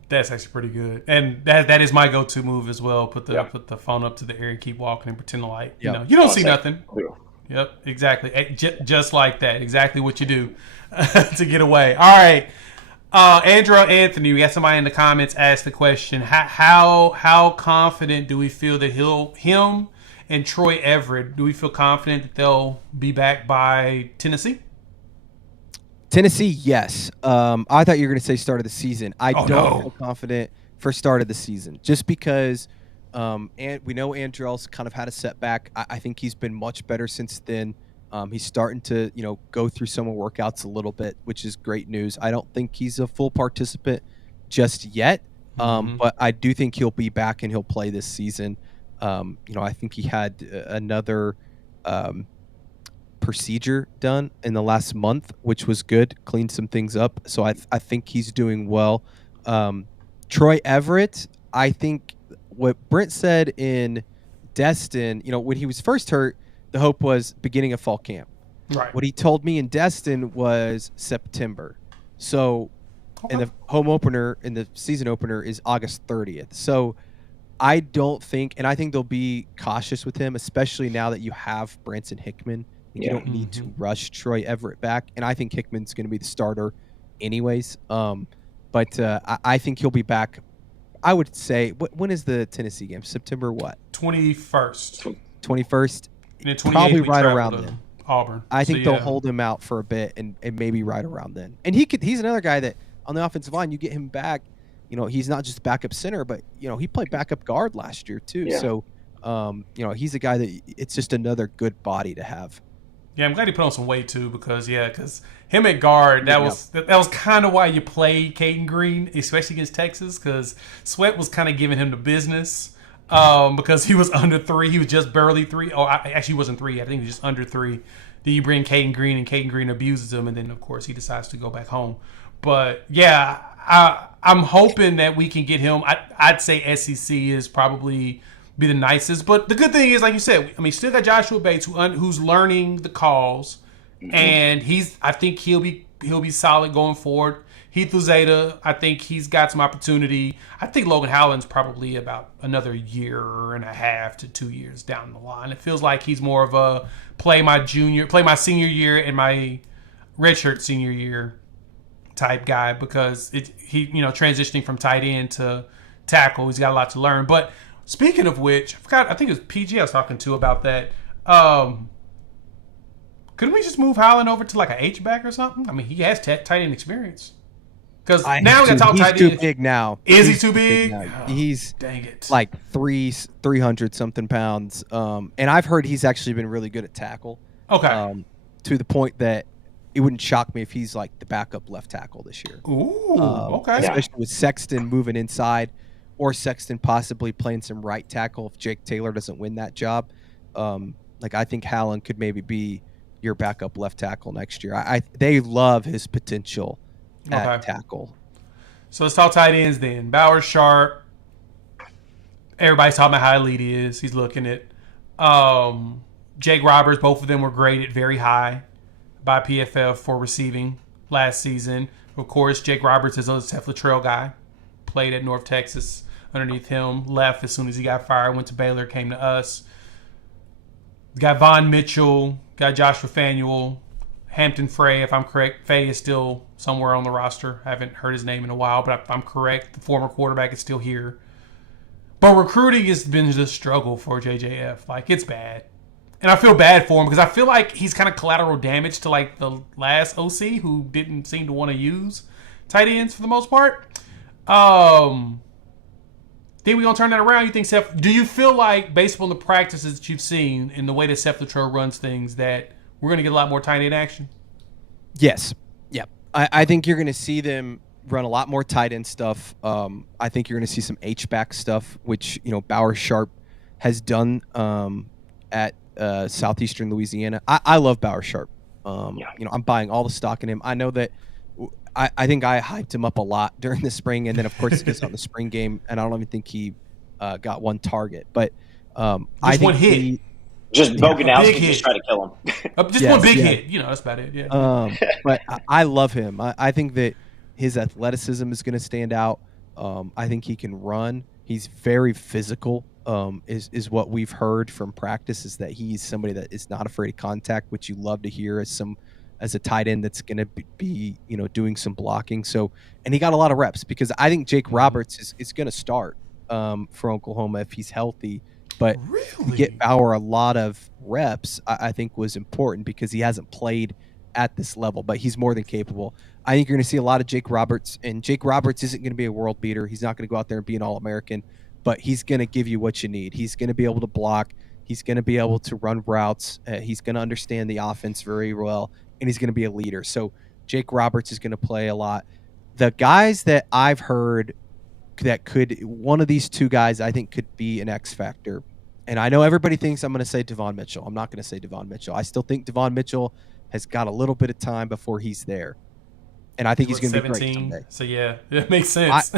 That's actually pretty good, and that is my go-to move as well. Put the phone up to the air and keep walking and pretend like you don't see nothing. Yep, exactly. Just like that. Exactly what you do to get away. All right. Andrew Anthony, we got somebody in the comments ask the question: How confident do we feel that him and Troy Everett? Do we feel confident that they'll be back by Tennessee? Tennessee, yes. I thought you were going to say start of the season. I don't feel confident for start of the season, just because and we know Andrell's kind of had a setback. I think he's been much better since then. He's starting to, go through summer workouts a little bit, which is great news. I don't think he's a full participant just yet, but I do think he'll be back and he'll play this season. I think he had another procedure done in the last month, which was good, cleaned some things up. So I think he's doing well. Troy Everett, I think what Brent said in Destin, when he was first hurt, the hope was beginning of fall camp. Right. What he told me in Destin was September. So, and the home opener and the season opener is August 30th. So I don't think, and I think they'll be cautious with him, especially now that you have Branson Hickman. You don't need to rush Troy Everett back. And I think Hickman's going to be the starter anyways. But I think he'll be back. I would say, when is the Tennessee game? September what? 21st. 21st. And then probably right around then. Auburn. I think they'll hold him out for a bit and maybe right around then. And he's another guy that on the offensive line, you get him back, he's not just backup center, but he played backup guard last year too. Yeah. So he's a guy that it's just another good body to have. Yeah, I'm glad he put on some weight too, because him at guard, that was kind of why you played Caden Green, especially against Texas, because Sweat was kind of giving him the business. Because he was under 3. He was just barely 3. Oh, actually, he wasn't 3. I think he was just under 3. Then you bring Caden Green, and Caden Green abuses him, and then, of course, he decides to go back home. But, yeah, I'm hoping that we can get him. I'd say SEC is probably be the nicest. But the good thing is, like you said, still got Joshua Bates, who's learning the calls, and I think he'll be solid going forward. Heath Uzeda, I think he's got some opportunity. I think Logan Howland's probably about another year and a half to 2 years down the line. It feels like he's more of a play my senior year and my redshirt senior year type guy, because he transitioning from tight end to tackle, he's got a lot to learn. But speaking of which, I think it was PG I was talking to about that. Couldn't we just move Howland over to like an H-back or something? He has tight end experience. Because now we got to talk tight end. He's too big now. Is he too big? He's dang it. Like 300 something pounds. And I've heard he's actually been really good at tackle. Okay. To the point that it wouldn't shock me if he's like the backup left tackle this year. Ooh, okay. Especially with Sexton moving inside, or Sexton possibly playing some right tackle if Jake Taylor doesn't win that job. Like I think Hallen could maybe be your backup left tackle next year. They love his potential at tackle. So let's talk tight ends then. Bauer, Sharp. Everybody's talking about how elite he is. He's looking at Jake Roberts. Both of them were graded very high by PFF for receiving last season. Of course, Jake Roberts is a Seth Luttrell guy. Played at North Texas underneath him. Left as soon as he got fired. Went to Baylor. Came to us. Got Von Mitchell. Got Joshua Fanuel. Hampton Frey, if I'm correct. Faye is still somewhere on the roster. I haven't heard his name in a while, but if I'm correct, the former quarterback is still here. But recruiting has been just a struggle for JJF. Like, it's bad. And I feel bad for him because I feel like he's kind of collateral damage to, like, the last OC who didn't seem to want to use tight ends for the most part. Think we're going to turn that around? You think do you feel like, based on the practices that you've seen and the way that Seth Luttrell runs things, that we're going to get a lot more tight end action? Yes. Yeah. I think you're going to see them run a lot more tight end stuff. I think you're going to see some H-back stuff, which, Bauer Sharp has done at Southeastern Louisiana. I love Bauer Sharp. I'm buying all the stock in him. I know that I think I hyped him up a lot during the spring, and then, of course, he gets on the spring game, and I don't even think he got one target. But I think one hit. Just Boganowski just try to kill him. One big hit. That's about it. Yeah. But I love him. I think that his athleticism is going to stand out. I think he can run. He's very physical. Is what we've heard from practice, is that he's somebody that is not afraid of contact, which you love to hear as a tight end that's going to be doing some blocking. So, and he got a lot of reps because I think Jake Roberts is going to start for Oklahoma if he's healthy. But to get Bauer a lot of reps, I think was important because he hasn't played at this level, but he's more than capable. I think you're going to see a lot of Jake Roberts, and Jake Roberts isn't going to be a world beater. He's not going to go out there and be an All-American, but he's going to give you what you need. He's going to be able to block. He's going to be able to run routes. He's going to understand the offense very well, and he's going to be a leader. So Jake Roberts is going to play a lot. The guys that I've heard that one of these two guys I think could be an X factor. And I know everybody thinks I'm going to say Devon Mitchell. I'm not going to say Devon Mitchell. I still think Devon Mitchell has got a little bit of time before he's there. And I think he's going to be great someday. So, yeah, it makes sense.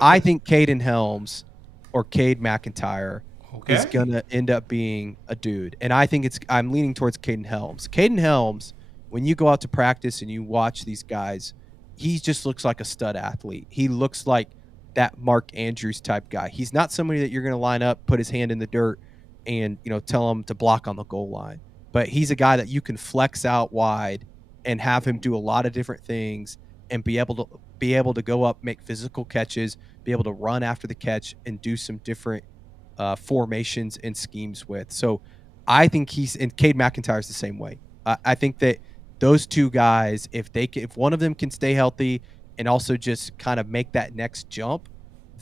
I think Caden Helms or Cade McIntyre is going to end up being a dude. And I think I'm leaning towards Caden Helms. Caden Helms, when you go out to practice and you watch these guys, he just looks like a stud athlete. He looks like that Mark Andrews type guy. He's not somebody that you're going to line up, put his hand in the dirt, and tell him to block on the goal line. But he's a guy that you can flex out wide and have him do a lot of different things and be able to go up, make physical catches, be able to run after the catch, and do some different formations and schemes with. So I think and Cade McIntyre is the same way. I think that those two guys, if one of them can stay healthy and also just kind of make that next jump,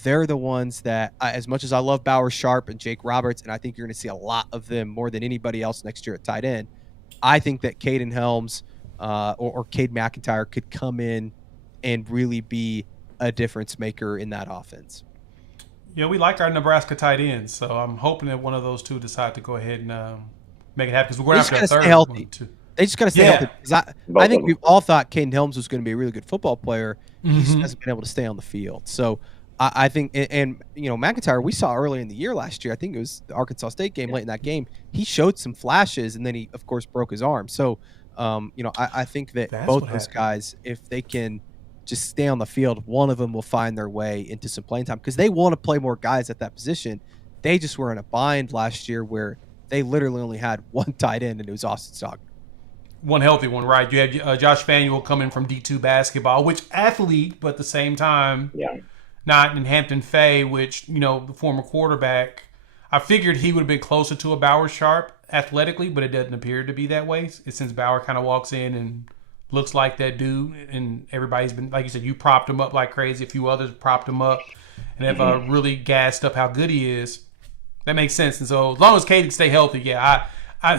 they're the ones that, as much as I love Bauer Sharp and Jake Roberts, and I think you're going to see a lot of them more than anybody else next year at tight end, I think that Caden Helms or Cade McIntyre could come in and really be a difference maker in that offense. Yeah, we like our Nebraska tight ends, so I'm hoping that one of those two decide to go ahead and make it happen because we're going to have to third one too. They just got to stay healthy. I think we all thought Caden Helms was going to be a really good football player. He just hasn't been able to stay on the field. So I think, and McIntyre, we saw early in the year last year, I think it was the Arkansas State game, late in that game, he showed some flashes, and then he, of course, broke his arm. So, I think that both those guys, if they can just stay on the field, one of them will find their way into some playing time because they want to play more guys at that position. They just were in a bind last year where they literally only had one tight end, and it was Austin Stockton. One healthy one, right? You had Josh Fanuel coming from D2 basketball, which athlete, but at the same time, not in Hampton Fay, which, the former quarterback. I figured he would have been closer to a Bauer Sharp athletically, but it doesn't appear to be that way. Since Bauer kind of walks in and looks like that dude, and everybody's been, like you said, you propped him up like crazy. A few others propped him up and have really gassed up how good he is. That makes sense. And so as long as Cade can stay healthy,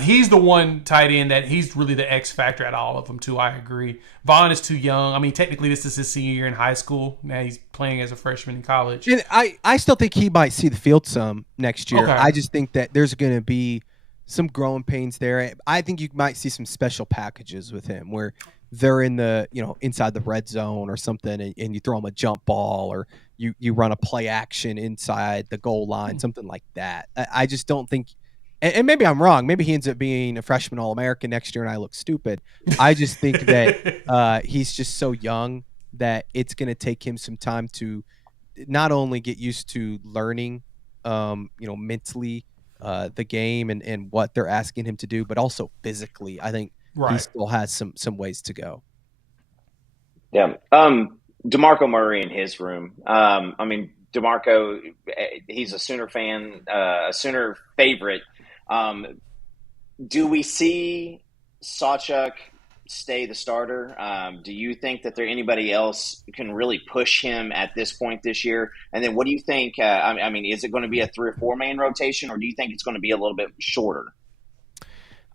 He's the one tight end that he's really the X factor at all of them too. I agree. Vaughn is too young. I mean, technically this is his senior year in high school. Now he's playing as a freshman in college. And I still think he might see the field some next year. Okay. I just think that there's going to be some growing pains there. I think you might see some special packages with him where they're in the, inside the red zone or something, and you throw him a jump ball, or you run a play action inside the goal line, something like that. I just don't think, and maybe I'm wrong. Maybe he ends up being a freshman All-American next year and I look stupid. I just think that he's just so young that it's going to take him some time to not only get used to learning, mentally the game and what they're asking him to do, but also physically. I think he still has some ways to go. Yeah. DeMarco Murray in his room. DeMarco, he's a Sooner fan, a Sooner favorite. Do we see Sawchuk stay the starter? Do you think that there anybody else can really push him at this point this year? And then what do you think? Is it going to be a 3 or 4 man rotation, or do you think it's going to be a little bit shorter?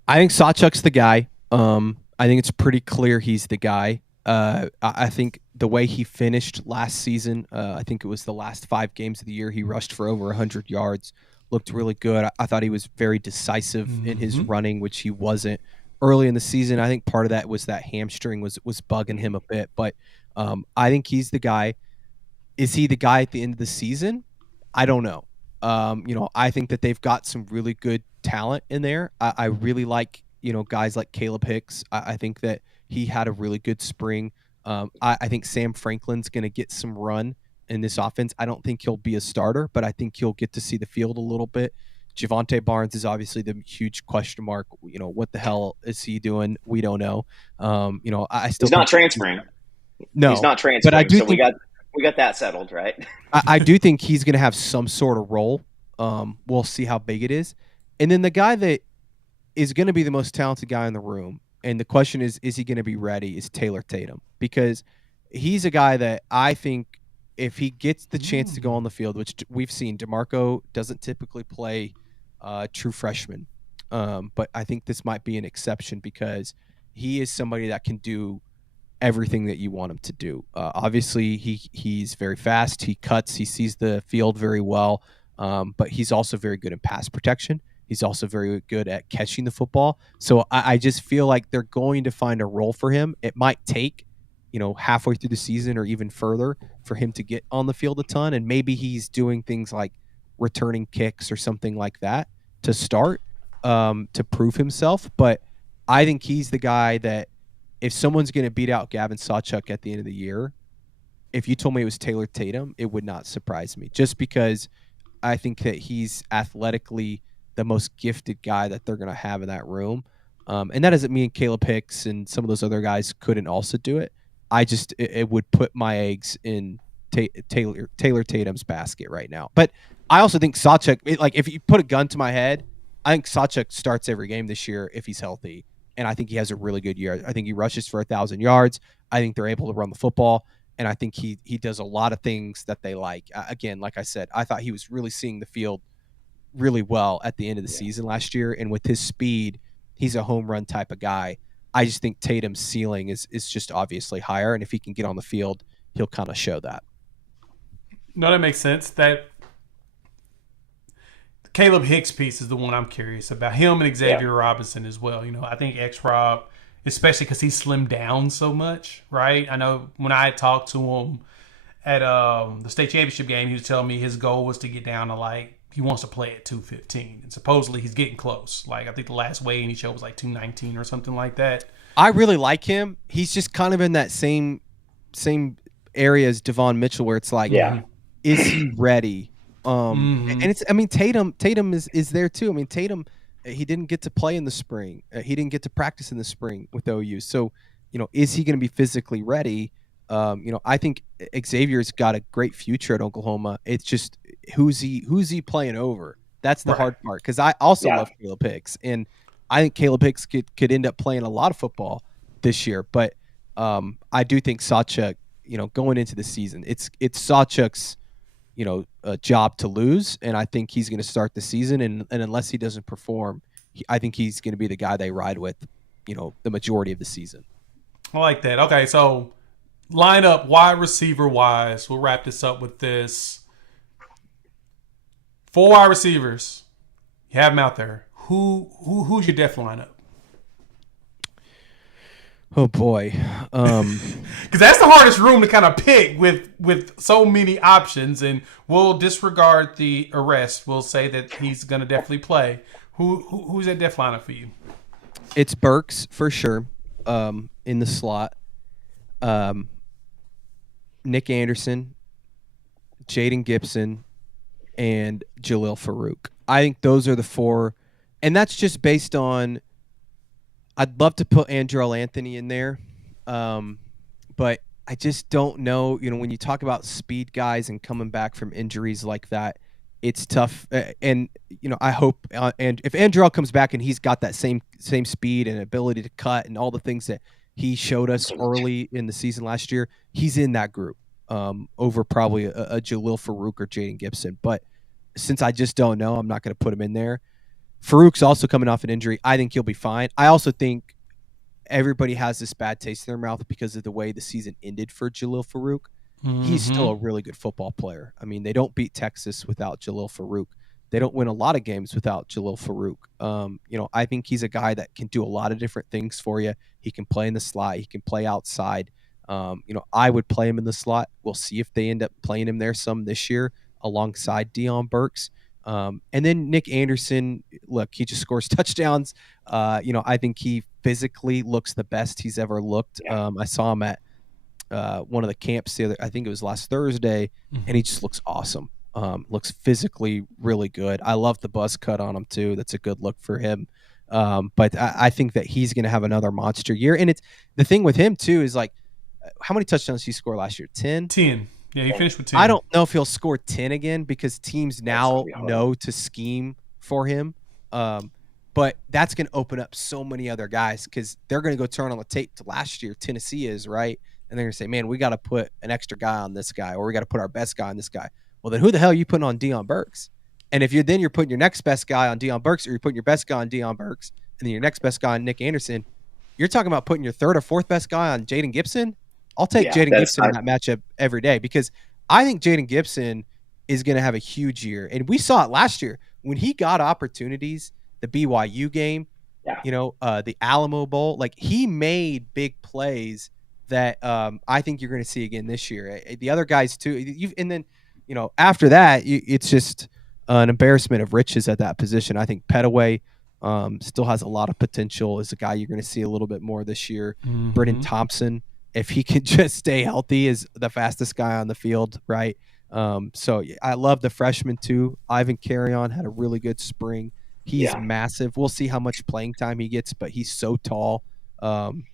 I think Sawchuk's the guy. I think it's pretty clear he's the guy. I think the way he finished last season, I think it was the last 5 games of the year, he rushed for over 100 yards, looked really good. I thought he was very decisive in his running, which he wasn't early in the season. I think part of that was that hamstring was bugging him a bit, but I think he's the guy. Is he the guy at the end of the season? I don't know. I think that they've got some really good talent in there. I really like, guys like Caleb Hicks. I think that he had a really good spring. I think Sam Franklin's going to get some run in this offense. I don't think he'll be a starter, but I think he'll get to see the field a little bit. Javonte Barnes is obviously the huge question mark. What the hell is he doing? We don't know. I still he's not transferring. No, he's not transferring. But I do so think, we got that settled, right? I do think he's going to have some sort of role. We'll see how big it is. And then the guy that is going to be the most talented guy in the room, and the question is he going to be ready, is Taylor Tatum, because he's a guy that I think if he gets the chance to go on the field, which we've seen, DeMarco doesn't typically play true freshman, but I think this might be an exception because he is somebody that can do everything that you want him to do. Obviously, he's very fast. He cuts. He sees the field very well, but he's also very good in pass protection. He's also very good at catching the football. So I just feel like they're going to find a role for him. It might take, halfway through the season or even further for him to get on the field a ton. And maybe he's doing things like returning kicks or something like that to start, to prove himself. But I think he's the guy that if someone's going to beat out Gavin Sawchuk at the end of the year, if you told me it was Taylor Tatum, it would not surprise me, just because I think that he's athletically the most gifted guy that they're going to have in that room. And that doesn't mean Caleb Hicks and some of those other guys couldn't also do it. It would put my eggs in Taylor Tatum's basket right now. But I also think Sawchuk, if you put a gun to my head, I think Sawchuk starts every game this year if he's healthy. And I think he has a really good year. I think he rushes for 1,000 yards. I think they're able to run the football. And I think he does a lot of things that they like. Again, like I said, I thought he was really seeing the field really well at the end of the season last year. And with his speed, he's a home run type of guy. I just think Tatum's ceiling is just obviously higher. And if he can get on the field, he'll kind of show that. No, that makes sense. That Caleb Hicks piece is the one I'm curious about. Him and Xavier Robinson as well. I think X-Rob, especially because he slimmed down so much, right? I know when I talked to him at the state championship game, he was telling me his goal was to get down to he wants to play at 215. And supposedly he's getting close. I think the last weigh-in he showed was 219 or something like that. I really like him. He's just kind of in that same area as Devon Mitchell where it's is he ready? And it's, Tatum is there too. Tatum, he didn't get to play in the spring. He didn't get to practice in the spring with OU. So, is he going to be physically ready? I think Xavier's got a great future at Oklahoma. It's just who's he playing over? That's the hard part. Because I also love Caleb Hicks, and I think Caleb Hicks could end up playing a lot of football this year. But I do think Sawchuk, going into the season, it's Sawchuk's a job to lose, and I think he's going to start the season, and unless he doesn't perform, I think he's going to be the guy they ride with, the majority of the season. I like that. Okay, so line up wide receiver wise. We'll wrap this up with this. 4 wide receivers. You have them out there. Who's your def lineup? Oh boy, because that's the hardest room to kind of pick with so many options, and we'll disregard the arrest. We'll say that he's going to definitely play. Who's that def lineup for you? It's Burks for sure, in the slot. Nick Anderson, Jaden Gibson, and Jalil Farouk. I think those are the 4, and that's just based on. I'd love to put Andrell Anthony in there, but I just don't know. When you talk about speed guys and coming back from injuries like that, it's tough. And I hope and if Andrell comes back and he's got that same speed and ability to cut and all the things that he showed us early in the season last year, he's in that group over probably a Jalil Farouk or Jaden Gibson. But since I just don't know, I'm not going to put him in there. Farouk's also coming off an injury. I think he'll be fine. I also think everybody has this bad taste in their mouth because of the way the season ended for Jalil Farouk. Mm-hmm. He's still a really good football player. I mean, they don't beat Texas without Jalil Farouk. They don't win a lot of games without Jalil Farouk. I think he's a guy that can do a lot of different things for you. He can play in the slot. He can play outside. I would play him in the slot. We'll see if they end up playing him there some this year alongside Deion Burks. And then Nick Anderson, look, he just scores touchdowns. I think he physically looks the best he's ever looked. Yeah. I saw him at one of the camps I think it was last Thursday, and he just looks awesome. Looks physically really good. I love the buzz cut on him too. That's a good look for him. But I think that he's going to have another monster year. And it's the thing with him too is like, how many touchdowns did he score last year? 10? 10. Yeah, he finished with 10. I don't know if he'll score 10 again because teams now know to scheme for him. But that's going to open up so many other guys because they're going to go turn on the tape to last year. Tennessee is, right? And they're going to say, man, we got to put an extra guy on this guy, or we got to put our best guy on this guy. Well, then who the hell are you putting on Deion Burks? And if you're putting your next best guy on Deion Burks, or you're putting your best guy on Deion Burks, and then your next best guy on Nick Anderson, you're talking about putting your third or fourth best guy on Jaden Gibson. I'll take Jaden Gibson in that matchup every day because I think Jaden Gibson is going to have a huge year. And we saw it last year when he got opportunities, the BYU game, the Alamo Bowl, like he made big plays that I think you're going to see again this year. The other guys too. And then, after that, it's just an embarrassment of riches at that position. I think Petaway still has a lot of potential as a guy you're going to see a little bit more this year. Mm-hmm. Brennan Thompson, if he can just stay healthy, is the fastest guy on the field, right? So I love the freshman too. Ivan Carrion had a really good spring. He's massive. We'll see how much playing time he gets, but he's so tall.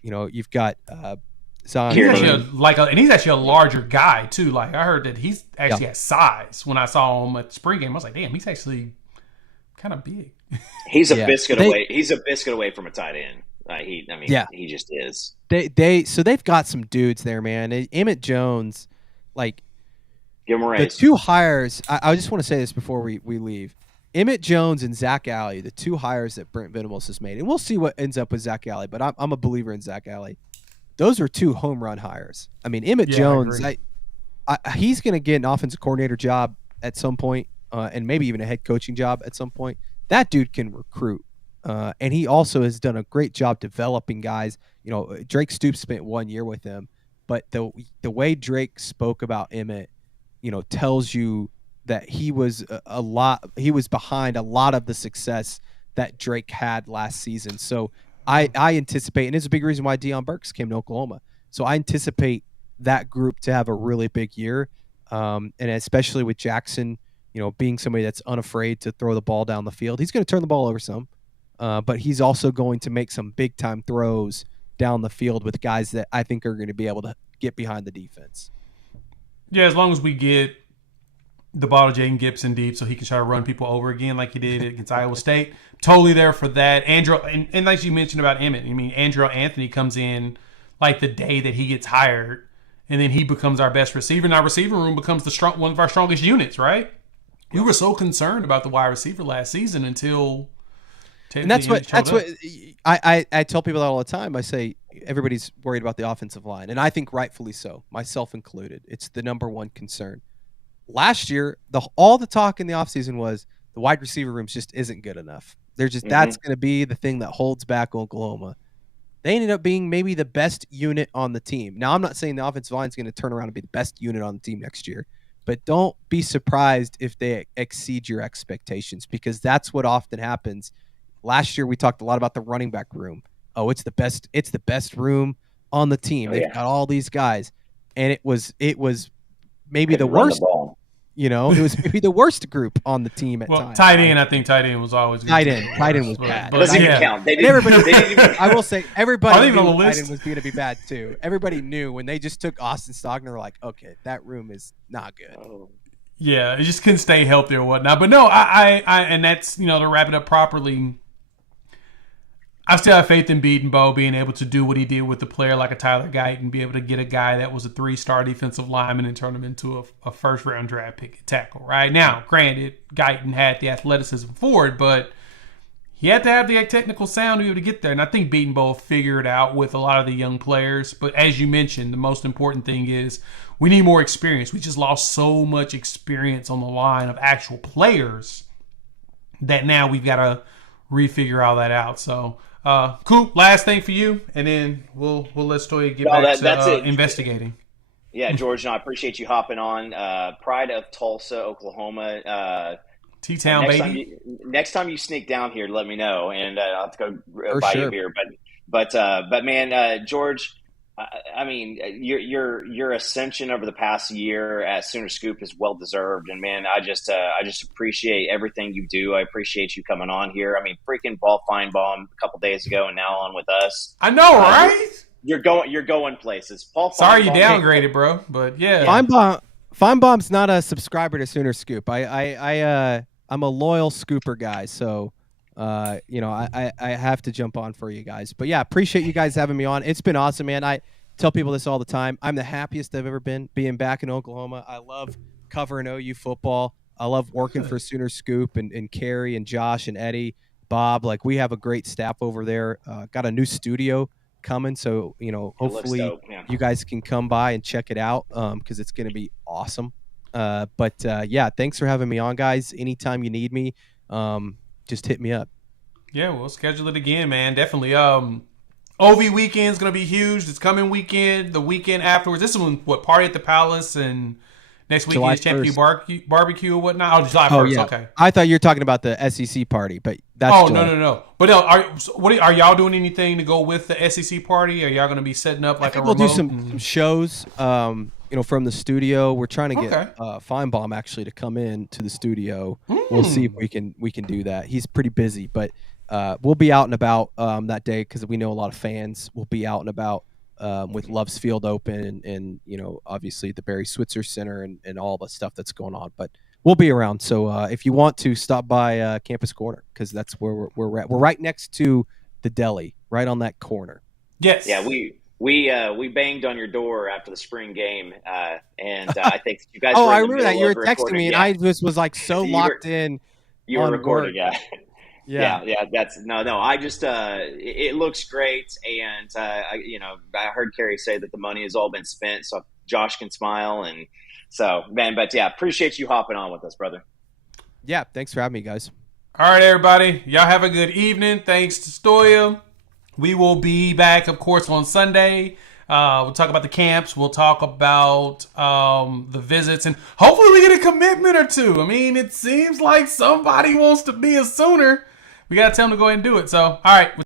You've got Zion. And he's actually a larger guy too. Like I heard that he's actually has size. When I saw him at the spring game, I was like, damn, he's actually kind of big. He's a biscuit away. He's a biscuit away from a tight end. He just is. So they've got some dudes there, man. Emmett Jones, like give him a raise. The two hires. I just want to say this before we leave. Emmett Jones and Zach Alley, the two hires that Brent Venables has made, and we'll see what ends up with Zach Alley. But I'm a believer in Zach Alley. Those are two home run hires. I mean, Emmett Jones, he's going to get an offensive coordinator job at some point, and maybe even a head coaching job at some point. That dude can recruit. And he also has done a great job developing guys. Drake Stoops spent 1 year with him, but the way Drake spoke about Emmett, tells you that he was behind a lot of the success that Drake had last season. So I anticipate, and it's a big reason why Deion Burks came to Oklahoma. So I anticipate that group to have a really big year. And especially with Jackson, being somebody that's unafraid to throw the ball down the field. He's going to turn the ball over some. But he's also going to make some big-time throws down the field with guys that I think are going to be able to get behind the defense. Yeah, as long as we get the ball to Jaden Gibson deep so he can try to run people over again like he did against Iowa State. Totally there for that. And like you mentioned about Emmett, Andrell Anthony comes in like the day that he gets hired, and then he becomes our best receiver, and our receiver room becomes one of our strongest units, right? We were so concerned about the wide receiver last season until And that's what I tell people that all the time. I say everybody's worried about the offensive line, and I think rightfully so, myself included. It's the number one concern. Last year, all the talk in the offseason was the wide receiver room just isn't good enough. They're just that's going to be the thing that holds back Oklahoma. They ended up being maybe the best unit on the team. Now, I'm not saying the offensive line is going to turn around and be the best unit on the team next year, but don't be surprised if they exceed your expectations, because that's what often happens. Last year, we talked a lot about the running back room. Oh, it's the best room on the team. They've got all these guys, and it was maybe the worst. It was maybe the worst group on the team at times. Tight end, I think tight end was always good. Tight end was bad. It doesn't even count. I will say everybody knew tight end was going to be bad too. Everybody knew when they just took Austin Stockton. They were like, okay, that room is not good. Yeah, it just couldn't stay healthy or whatnot. But no, I and that's, to wrap it up properly, I still have faith in Beatonbow being able to do what he did with a player like a Tyler Guyton, be able to get a guy that was a 3-star defensive lineman and turn him into a first-round draft pick at tackle. Right now, granted, Guyton had the athleticism for it, but he had to have the technical sound to be able to get there. And I think Beatonbow figured it out with a lot of the young players. But as you mentioned, the most important thing is we need more experience. We just lost so much experience on the line of actual players that now we've got to refigure all that out. So, Coop, last thing for you, and then we'll let Stoya get back to investigating. Yeah, George, I appreciate you hopping on. Pride of Tulsa, Oklahoma. T-Town, baby. Next time you sneak down here, let me know, and I'll have to go buy you a beer. But man, George, I mean, your ascension over the past year at Sooner Scoop is well deserved, and man, I just appreciate everything you do. I appreciate you coming on here. I mean, freaking Paul Feinbaum a couple days ago, and now on with us. I know, right? You're going places. Paul. Sorry, you downgraded, bro, but yeah. Feinbaum's not a subscriber to Sooner Scoop. I'm a loyal Scooper guy, so I have to jump on for you guys. But yeah, appreciate you guys having me on. It's been awesome, man. I tell people this all the time. I'm the happiest I've ever been being back in Oklahoma. I love covering OU football. I love working for Sooner Scoop and Carrie and Josh and Eddie, Bob. Like, we have a great staff over there. Got a new studio coming, so hopefully you guys can come by and check it out, because it's going to be awesome. But thanks for having me on, guys. Anytime you need me, just hit me up. Yeah, we'll schedule it again, man. Definitely. OV weekend's gonna be huge. This coming weekend, the weekend afterwards. This is when Party at the Palace, and next weekend is Champion Barbecue or whatnot. Oh, July 1st. Yeah. Okay. I thought you were talking about the SEC party, but that's no. But are y'all doing anything to go with the SEC party? Are y'all gonna be setting up like a remote? We'll do some shows. From the studio. We're trying to get Feinbaum actually to come in to the studio. We'll see if we can do that. He's pretty busy, but we'll be out and about that day, because we know a lot of fans will be out and about with Love's Field Open and obviously the Barry Switzer Center and all the stuff that's going on. But we'll be around. So if you want to, stop by Campus Corner, because that's where we're at. We're right next to the deli, right on that corner. Yes. Yeah, we banged on your door after the spring game, and I think you guys. I remember that. You were texting me, and I just was like so locked in. You were recording, yeah. That's no. I just it looks great, and I heard Carrie say that the money has all been spent, so Josh can smile, and so man. But yeah, appreciate you hopping on with us, brother. Yeah, thanks for having me, guys. All right, everybody. Y'all have a good evening. Thanks to Stoya. We will be back, of course, on Sunday. We'll talk about the camps. We'll talk about the visits. And hopefully we get a commitment or two. I mean, it seems like somebody wants to be a Sooner. We got to tell them to go ahead and do it. So, all right.